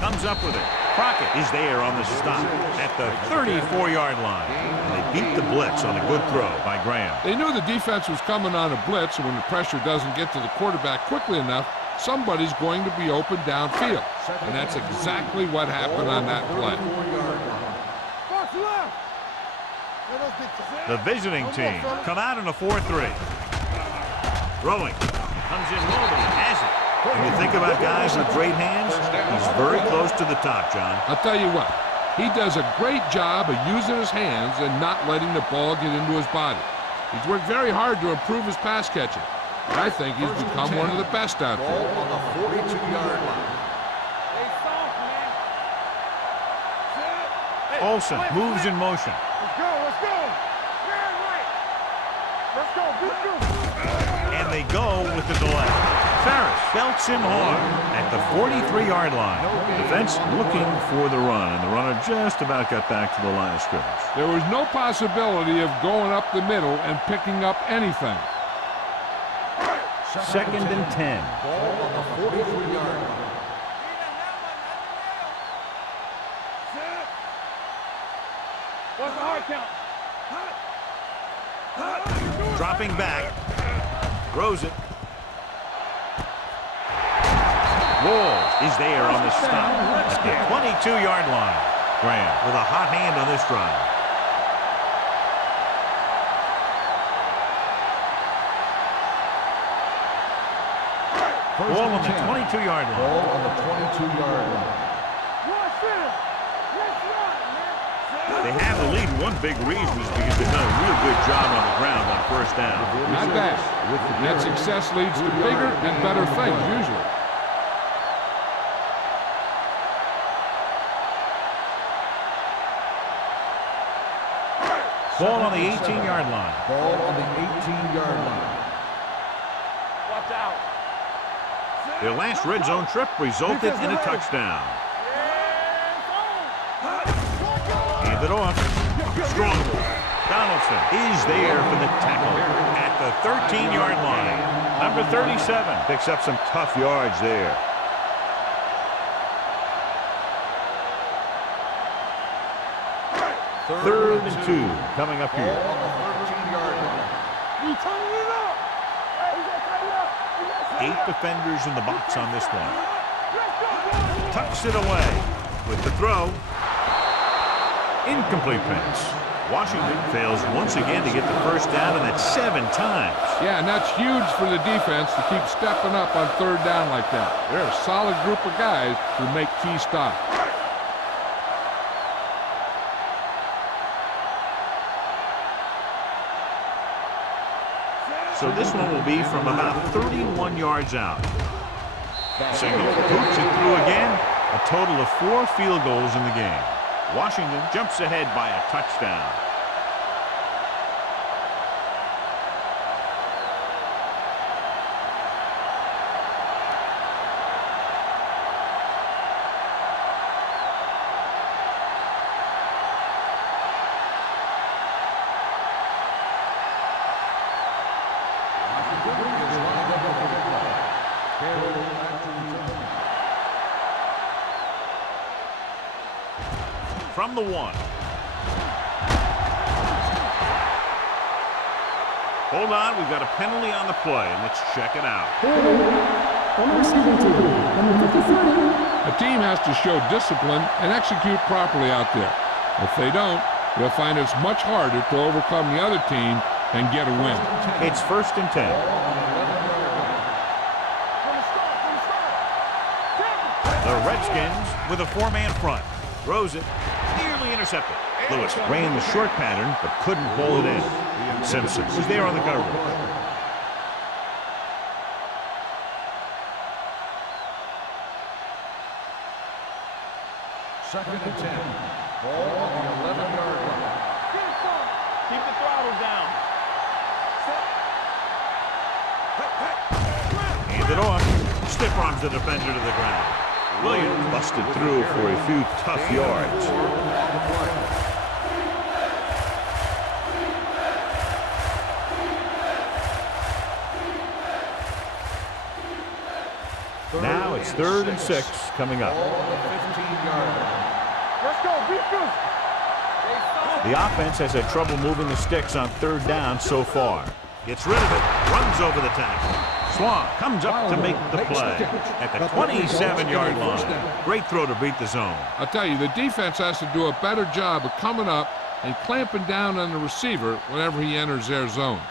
comes up with it. Crockett is there on the stop at the 34-yard line. And they beat the blitz on a good throw by Graham. They knew the defense was coming on a blitz, and when the pressure doesn't get to the quarterback quickly enough, somebody's going to be open downfield. And that's exactly what happened on that play. Box left. The visiting team come out in a 4-3. Throwing. Comes in low, but he has it. When you think about guys with great hands, he's very close to the top, John. I'll tell you what, he does a great job of using his hands and not letting the ball get into his body. He's worked very hard to improve his pass catching. I think he's become one of the best out there. Ball on the 42-yard line. Stay soft, man. Olsen moves in motion. Let's go, let's go. Man, right. Let's go, good go. And they go with the delay. Ferris belts him hard at the 43-yard line. Defense looking for the run, and the runner just about got back to the line of scrimmage. There was no possibility of going up the middle and picking up anything. 2nd and 10. Ball on the 43-yard line. What's the hard count? Dropping back. Throws it. Walls is there on the stop at the 22-yard line. Graham with a hot hand on this drive. Ball on the 22-yard line. Ball on the 22-yard line. Watch it. Let's run, man. They have the lead. One big reason is because they've done a real good job on the ground on 1st down. Not bad. That success leads to bigger and better things, usually. Ball on the 18-yard line. Ball on the 18-yard line. Watch out. Their last red zone trip resulted in a touchdown. Hand it off. Strong. Donaldson is there for the tackle at the 13-yard line. Number 37 picks up some tough yards there. Third and 2 coming up here. Ball on the 13-yard line. We turning it up. Hey, we got tight up. 8 defenders in the box on this one. Let's go. Tucks it away. with the throw. Incomplete pass. Washington fails once again to get the first down, and that's 7 times. Yeah, and that's huge for the defense to keep stepping up on third down like that. They're a solid group of guys who make key stops. So this one will be from about 31 yards out. Signal boots it through again. A total of 4 field goals in the game. Washington jumps ahead by a touchdown. From the 1. Hold on, we've got a penalty on the play, and let's check it out. A team has to show discipline and execute properly out there. If they don't, they'll find it's much harder to overcome the other team and get a win. It's 1st and 10. The Redskins with a 4-man front. Throws it. Nearly intercepted. Lewis ran the short pattern, but couldn't pull it in. Simpson was there on the coverage. 2nd and 10. Ball on the 11-yard line. Keep the throttle down. Hand it off. Stiff arms the defender to the ground. Williams busted through for a few tough yards. Now it's 3rd and 6 coming up. Let's go, beat. The offense has had trouble moving the sticks on 3rd down so far. Gets rid of it, runs over the tackle. Swan comes up to make the play at the 27-yard line. Great throw to beat the zone. I'll tell you, the defense has to do a better job of coming up and clamping down on the receiver whenever he enters their zone.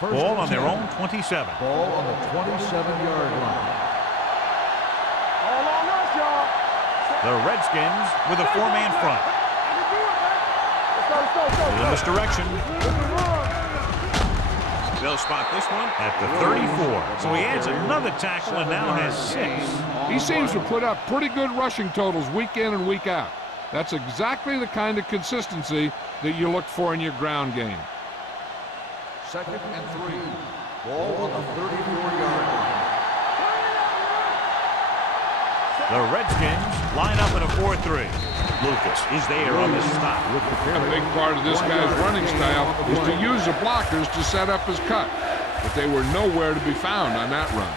Ball on their own 27. Ball on the 27-yard line. All on us, y'all. The Redskins with a 4-man front. Let's go. In this direction. They'll spot this one at the 34. So he adds another tackle and now has 6. He seems to put up pretty good rushing totals week in and week out. That's exactly the kind of consistency that you look for in your ground game. 2nd and 3. Ball on the 34-yard line. The Redskins line up in a 4-3. Lucas is there on the stop. A big part of this guy's running style is to use the blockers to set up his cut. But they were nowhere to be found on that run.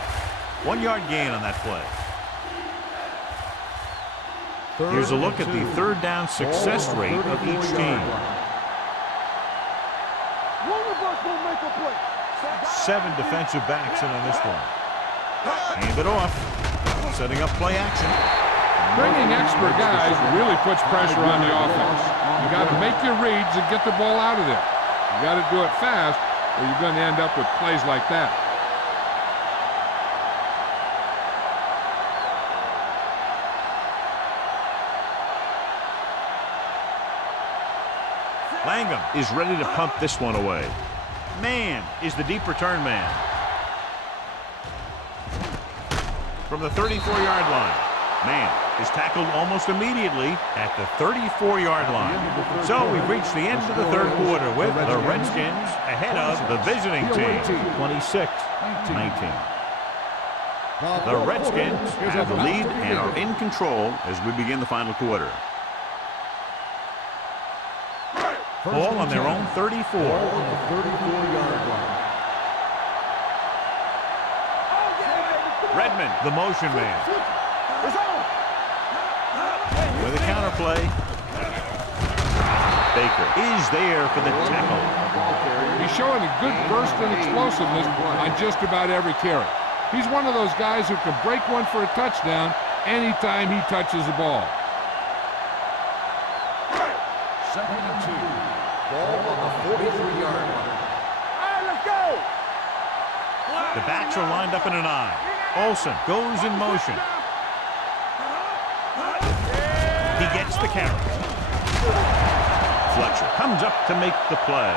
1-yard gain on that play. Here's a look at the 3rd down success rate of each team. 7 defensive backs in on this one. Hand it off. Setting up play action. Bringing expert guys really puts pressure on the offense. You got to make your reads and get the ball out of there. You got to do it fast, or you're going to end up with plays like that. Langham is ready to pump this one away. Man is the deep return man. From the 34-yard line. Man is tackled almost immediately at the 34-yard line. So we've reached the end of the 3rd quarter with the Redskins ahead of the visiting team, 26-19. The Redskins have the lead and are in control as we begin the final quarter. Ball on their own 34. Ball on the 34-yard line. Redmond, the motion man. With a counter play. Baker is there for the tackle. He's showing a good burst and explosiveness on just about every carry. He's one of those guys who can break one for a touchdown anytime he touches the ball. 2nd and 2. Ball on the 43-yard line. All right, let's go. The backs are lined up in an I. Olsen goes in motion. He gets the carry. Fletcher comes up to make the play.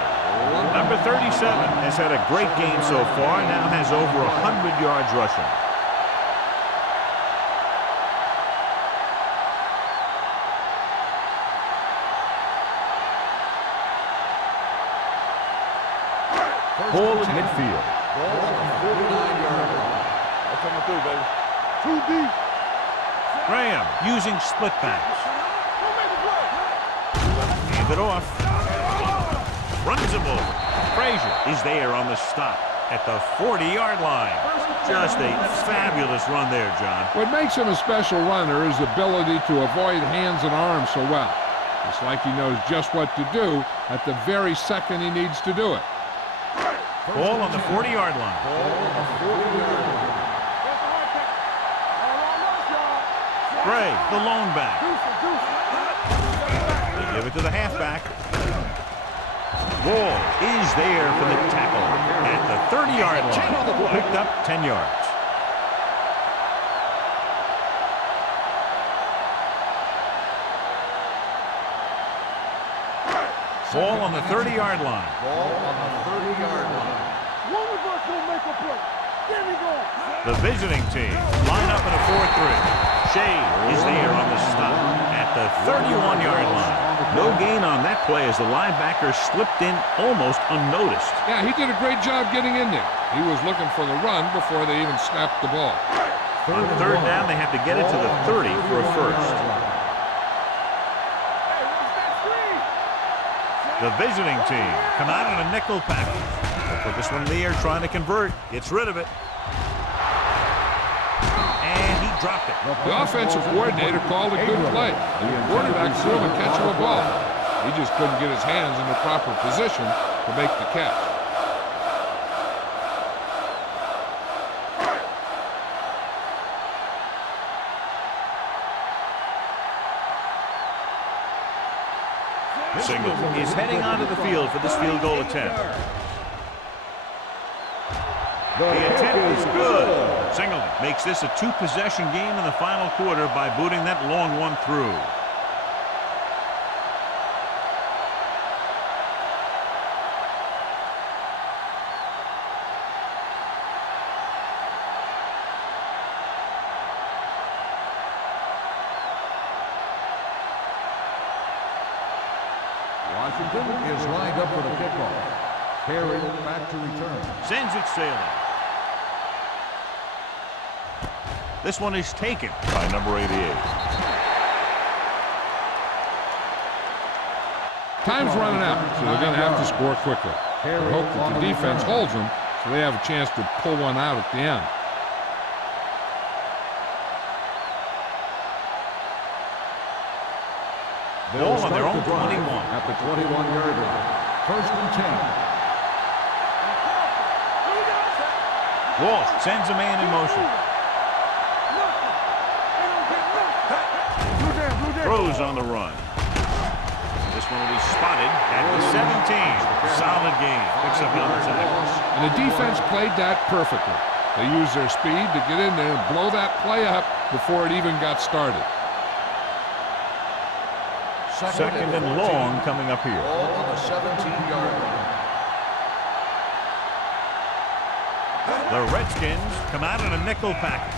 Number 37 has had a great game so far, now has over 100 yards rushing. Ball at midfield. Ball on the 49-yard line. I'm coming through, baby. Too deep. Graham using split backs. Who made the play? Hand it off. Runs him over. Frazier is there on the stop at the 40-yard line. Just a fabulous run there, John. What makes him a special runner is the ability to avoid hands and arms so well. It's like he knows just what to do at the very second he needs to do it. Ball on the 40-yard line. Ball on the 40-yard line. That's the hard pass. All on rush, y'all. Gray, the lone back. Deuce. They give it to the halfback. Wall is there for the tackle at the 30-yard line. Picked up 10 yards. Ball on the 30-yard line. Ball on the 30-yard line. One of us will make a play. There we go. The visiting team line up in a 4-3. Shea is there on the stop at the 31-yard line. No gain on that play as the linebacker slipped in almost unnoticed. Yeah, he did a great job getting in there. He was looking for the run before they even snapped the ball. On third down, they have to get it to the 30 for a first. Hey, watch that screen. The visiting team come out in a nickel package. They'll put this one in the air trying to convert. Gets rid of it. And he dropped it. The offensive coordinator called a good play. The quarterback threw him a catchable ball. He just couldn't get his hands in the proper position to make the catch. Singleton is heading onto the field for this field goal attempt. The attempt is good. Singleton makes this a two-possession game in the final quarter by booting that long one through. Washington is lined up for the kickoff. Perry back to return. Sends it sailing. This one is taken by number 88. Time's running out, so they're going to have to score quickly. I hope that the defense holds them so they have a chance to pull one out at the end. Ball on their own 21. At the 21-yard line. 1st and 10. Walsh sends a man in motion. Throws on the run. This one will be spotted at the 17. Solid game. Picks up another tackle. And the defense played that perfectly. They used their speed to get in there and blow that play up before it even got started. Second and long coming up here. Ball on the 17-yard line. The Redskins come out in a nickel package,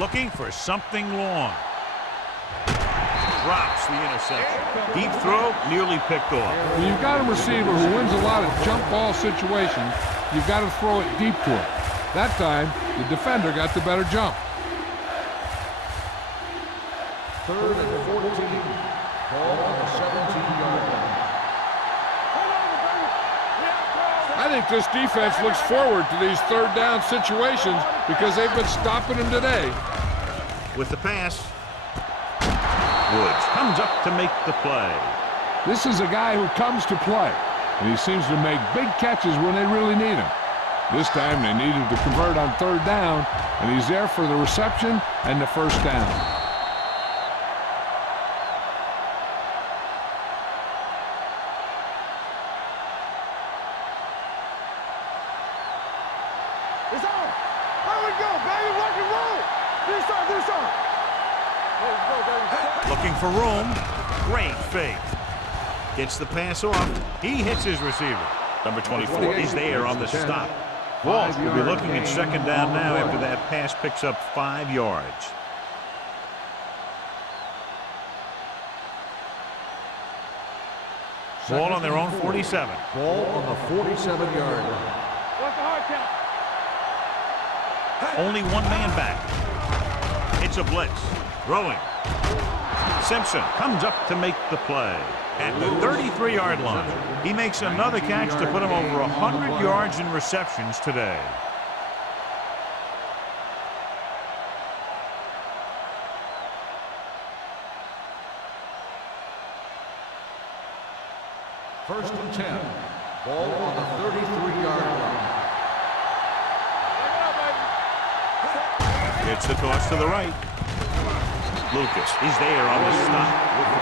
looking for something long. Drops the interception. Deep throw, nearly picked off. When you've got a receiver who wins a lot of jump ball situations, you've got to throw it deep to him. That time, the defender got the better jump. 3rd and 14. Ball on the 17-yard line. I think this defense looks forward to these third down situations because they've been stopping them today. With the pass, Woods comes up to make the play. This is a guy who comes to play, and he seems to make big catches when they really need him. This time they needed to convert on third down, and he's there for the reception and the first down. to go, baby. Rock and roll. This side, this side. Let's go, baby. Looking for room. Great fake. Gets the pass off. He hits his receiver. Number 24 is there on the stop. Walt will be looking at second down now after that pass picks up 5 yards. Ball on their own 47. Ball on the 47-yard line. What's the hard count? Only one man back. It's a blitz. Throwing. Simpson comes up to make the play. At the 33-yard line, he makes another catch to put him over 100 yards in receptions today. First and 10. Ball on the 33-yard line. It's the toss to the right. Lucas is there on the stop.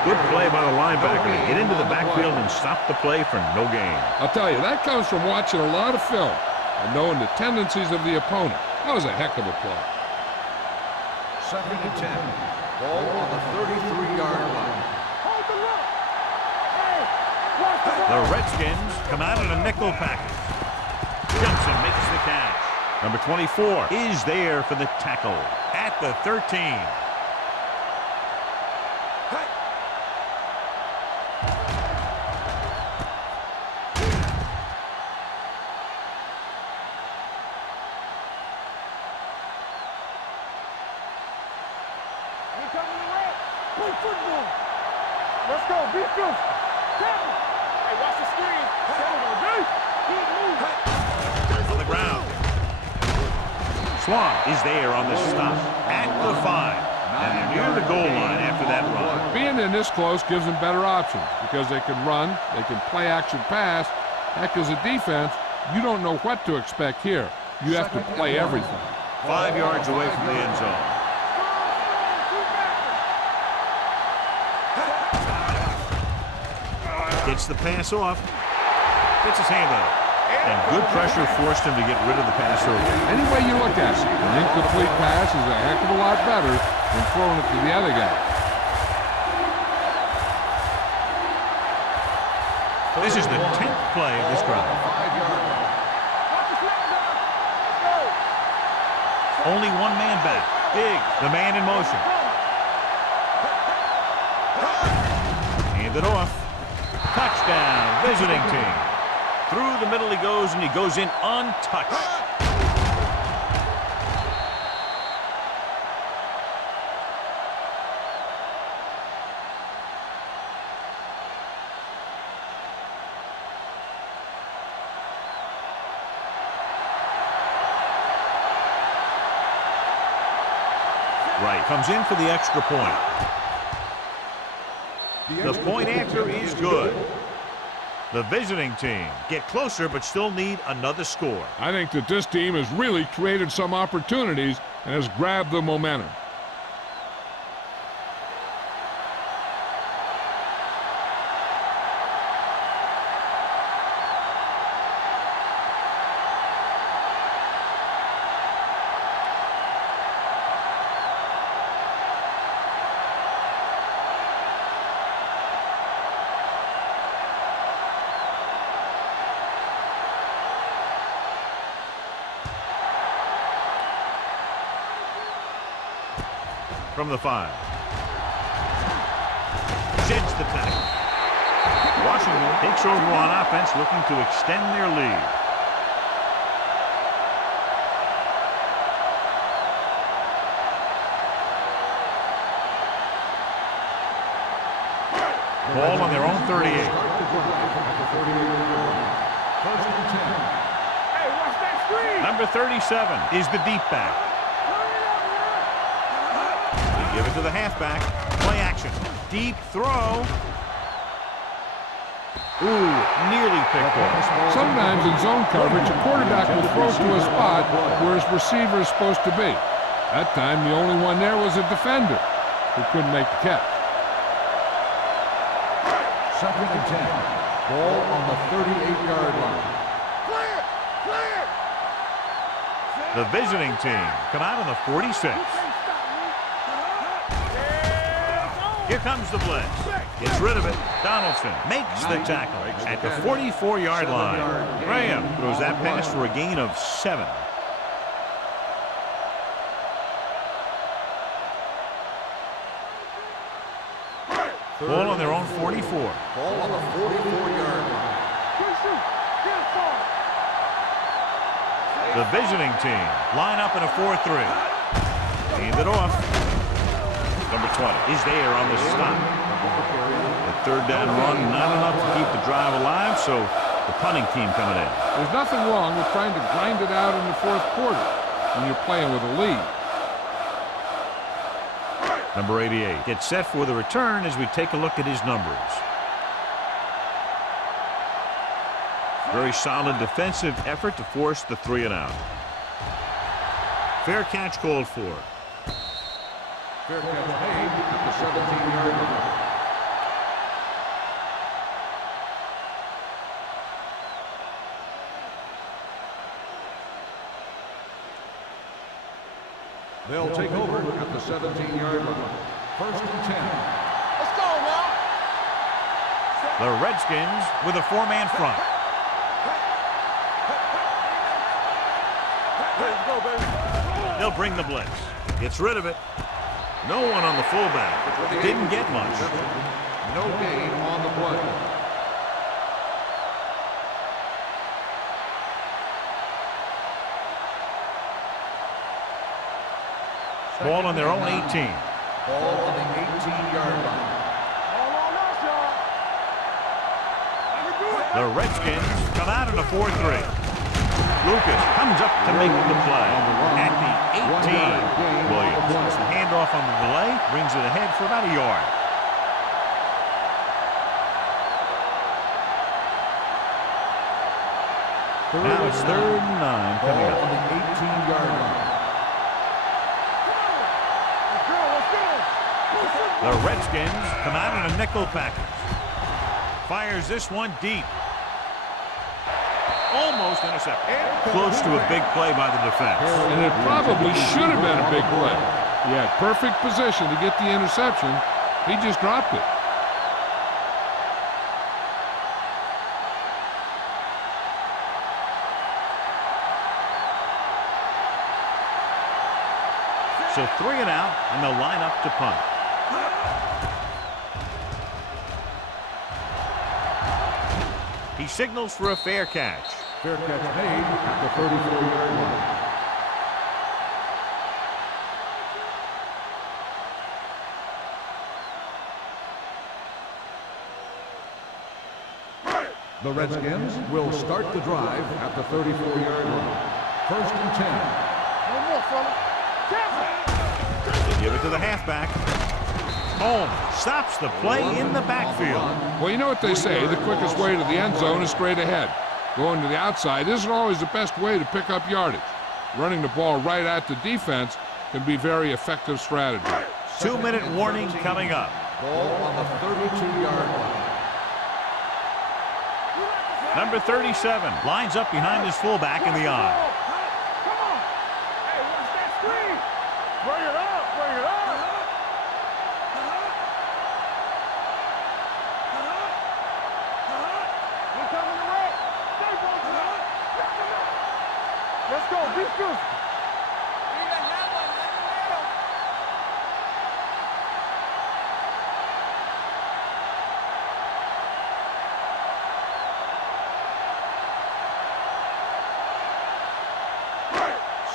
Good play by the linebacker to get into the backfield and stop the play for no gain. I'll tell you, that comes from watching a lot of film and knowing the tendencies of the opponent. That was a heck of a play. Second and 10. Ball on the 33-yard line. Hold the look. Hey, watch the The ball. Redskins come out in a nickel package. Johnson makes the catch. Number 24 is there for the tackle at the 13. He coming to red. Play football. Let's go. Be good. Tackle. Hey, watch the screen. Tackle, dude. Keep moving. On the ground. Swan is there on the stop at the 5. And they're near the goal line after that run. Being in this close gives them better options because they can run, they can play action pass. Heck, as a defense, you don't know what to expect here. You have to play everything. 5 yards away from the end zone. Gets the pass off. Gets his hand on it. And good pressure forced him to get rid of the pass over. Any way you look at it, an incomplete pass is a heck of a lot better than throwing it to the other guy. This is the 10th play of this drive. Only one man back. Big, the man in motion. Hand it off. Touchdown, visiting team. Through the middle he goes, and he goes in untouched. Right, comes in for the extra point. The point after is good. The visiting team get closer but still need another score. I think that this team has really created some opportunities and has grabbed the momentum. From the 5. Sheds the tackle. Washington takes over on offense, looking to extend their lead. Ball on their own 38. Hey, watch that screen. Number 37 is the deep back. Give it to the halfback. Play action. Deep throw. Ooh, nearly picked off. Sometimes in zone coverage, a quarterback will throw to a spot where his receiver is supposed to be. That time, the only one there was a defender who couldn't make the catch. Second and 10. Ball on the 38-yard line. Clear. Clear. The visiting team come out on the 46. Here comes the blitz. Gets rid of it. Donaldson makes the tackle at the 44-yard line. Graham throws that pass for a gain of 7. Ball on their own 44. Ball on the 44-yard line. The visiting team line up in a 4-3. Hand it off. Number 20 is there on the stop. The third down run, not enough to keep the drive alive, so the punting team coming in. There's nothing wrong with trying to grind it out in the fourth quarter when you're playing with a lead. Number 88 gets set for the return as we take a look at his numbers. Very solid defensive effort to force the 3-and-out. Fair catch called for. Fair catch made at the 17-yard line. They'll take over at the 17-yard line. 1st and 10. Let's go now. The Redskins with a 4-man front. Let's go, baby. They'll bring the blitz. Gets rid of it. No one on the fullback. Didn't get much. No gain on the play. Ball on their own 18. Ball on the 18-yard line. All on us, y'all. I can do it. The Redskins come out in a 4-3. Lucas comes up to make the play at the 18. Williams gets the handoff on the delay, brings it ahead for about a yard. Now it's 3rd and 9 coming Ball up. on the 18-yard line. The Redskins come out in a nickel package. Fires this one deep. Almost intercepted. Close to a big play by the defense. And it probably should have been a big play. He had perfect position to get the interception. He just dropped it. So 3-and-out, and they'll line up to punt. He signals for a fair catch. Fair catch made at the 34-yard line. The Redskins will start the drive at the 34-yard line. 1st and 10. One more, fella. Careful. They give it to the halfback. Holmes stops the play in the backfield. Well, you know what they say, the quickest way to the end zone is straight ahead. Going to the outside isn't always the best way to pick up yardage. Running the ball right at the defense can be very effective strategy. 2-minute warning coming up. Ball on the 32-yard line. Number 37 lines up behind his fullback in the eye. Come on. Hey, watch that screen. Bring it up. Bring it up. We're coming to red. Stay focused. Knock him out. Let's go. Be physical.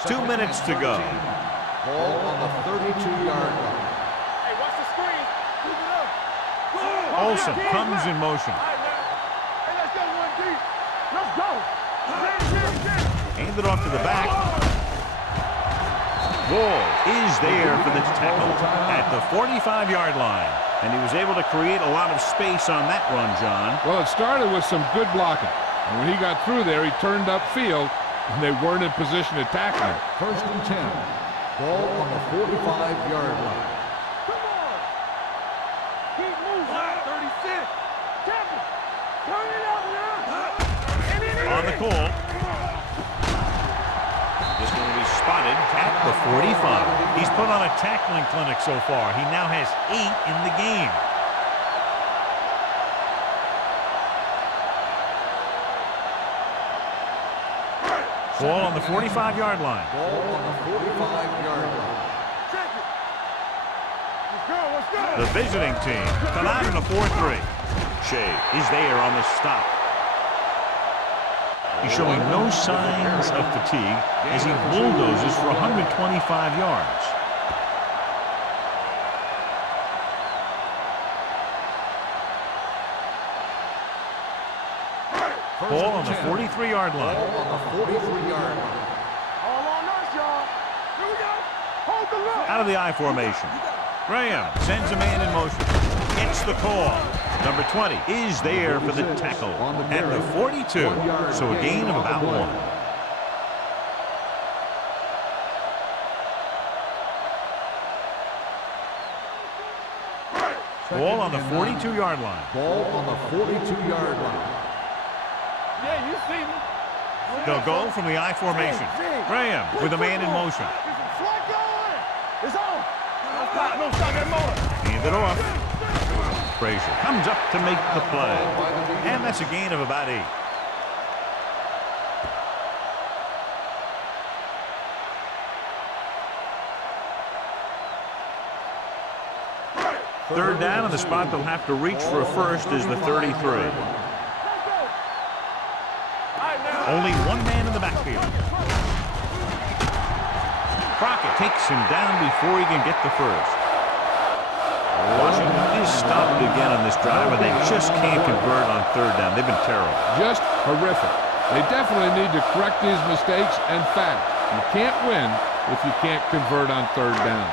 Two minutes to go. Ball on the 32-yard line. Hey, watch the screen. Move it up. Olsen comes in motion. All right, man. Hey, let's go one deep. Let's go. Hand it off to the back. Wall is there for the tackle at the 45-yard line. And he was able to create a lot of space on that run, John. Well, it started with some good blocking. And when he got through there, he turned upfield, and they weren't in position to tackle him. 1st and 10. Ball on the 45-yard line. Come on. Keep moving. 36. Tackle. Turn it up now. On the call. This one will be spotted at the 45. He's put on a tackling clinic so far. He now has 8 in the game. Ball on the 45-yard line. Ball on the 45-yard line. Let's go. The visiting team come out in a 4-3. Shea is there on the stop. He's showing no signs of fatigue as he bulldozes for 125 yards. Ball on the 43-yard line. Ball on the 43-yard line. All on us, y'all. Here we go. Hold the look. Out of the I formation. Graham sends a man in motion. Gets the call. Number 20 is there for the tackle at the 42. So a gain of about 1. Ball on the 42-yard line. Ball on the 42-yard line. Yeah, you see me. They'll go from the I formation. Graham with a man in motion. Flag going. It's on. No stop that motor. Hand it off. Frazier comes up to make the play. And that's a gain of about 8. Third down, and the spot they'll have to reach for a first is the 33. Only one man in the backfield. Crockett takes him down before he can get the first. Washington is stopped again on this drive, and they just can't convert on third down. They've been terrible. Just horrific. They definitely need to correct these mistakes and fast. You can't win if you can't convert on third down.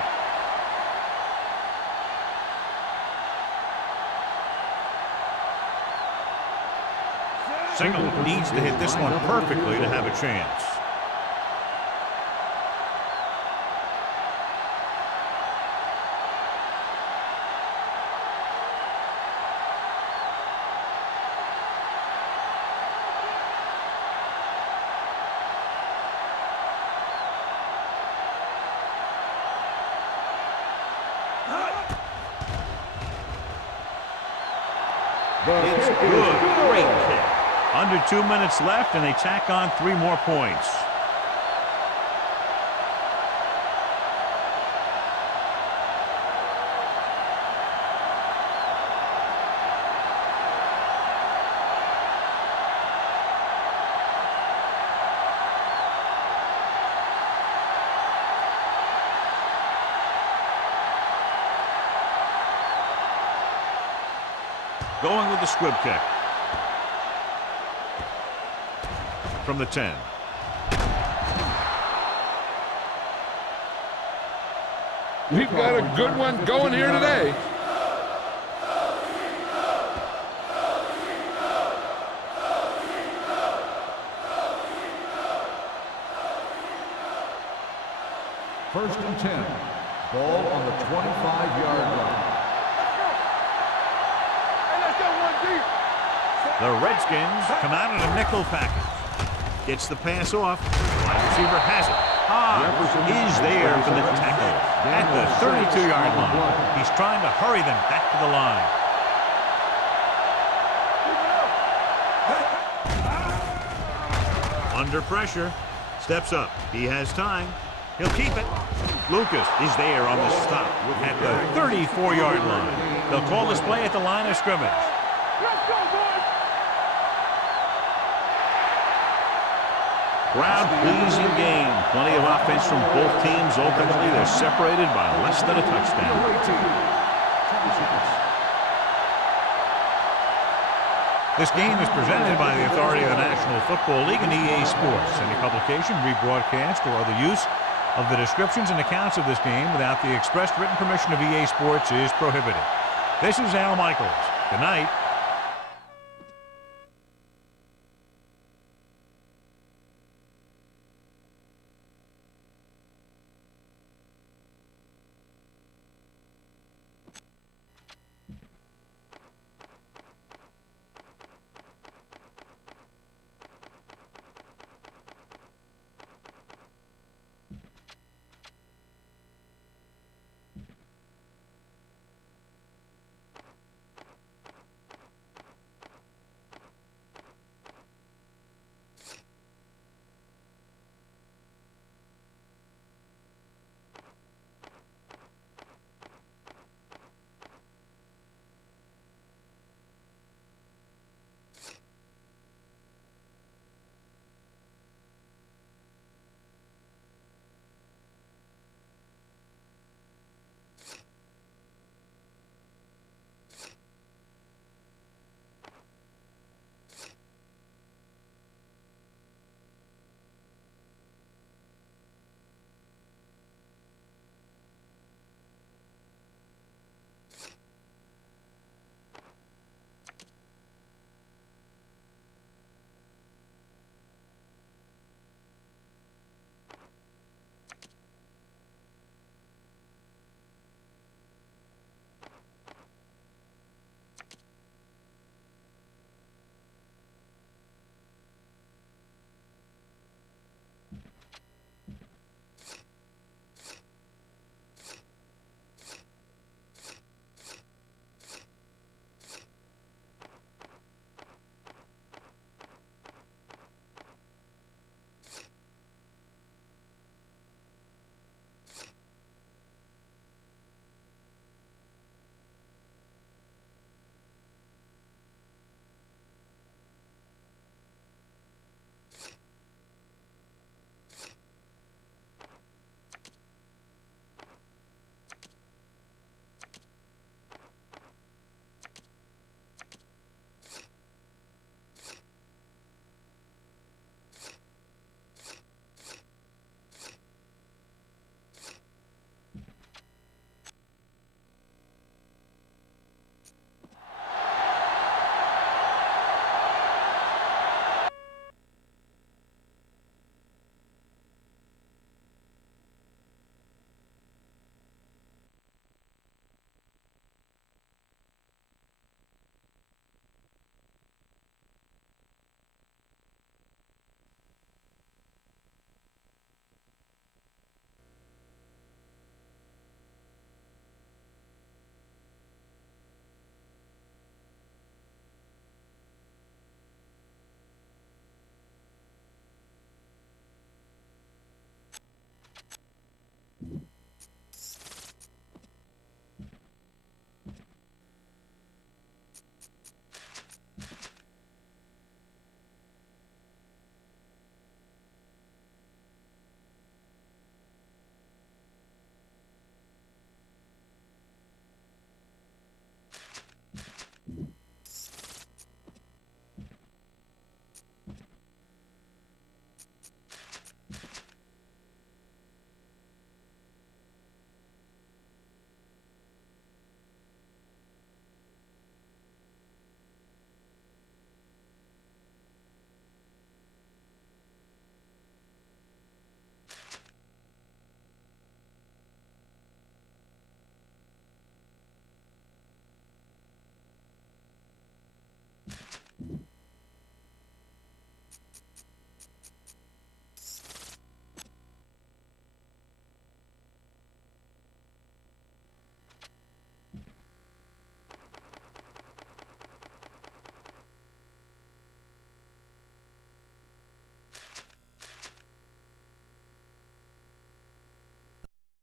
Single needs to hit this one perfectly to have a chance. It's good. Great kick. Under 2 minutes left, and they tack on 3 more points. Going with the squib kick. From the 10. We've got a good one going here today. First and 10. Ball on the 25-yard line. The Redskins come out in a nickel package. Gets the pass off. Wide receiver has it. Is there for the tackle at the 32-yard line. He's trying to hurry them back to the line. Under pressure. Steps up. He has time. He'll keep it. Lucas is there on the stop at the 34-yard line. They'll call this play at the line of scrimmage. Crowd-pleasing game. Plenty of offense from both teams. Ultimately, they're separated by less than a touchdown. This game is presented by the authority of the National Football League and EA Sports. Any publication, rebroadcast, or other use of the descriptions and accounts of this game without the expressed written permission of EA Sports is prohibited. This is Al Michaels. Good night.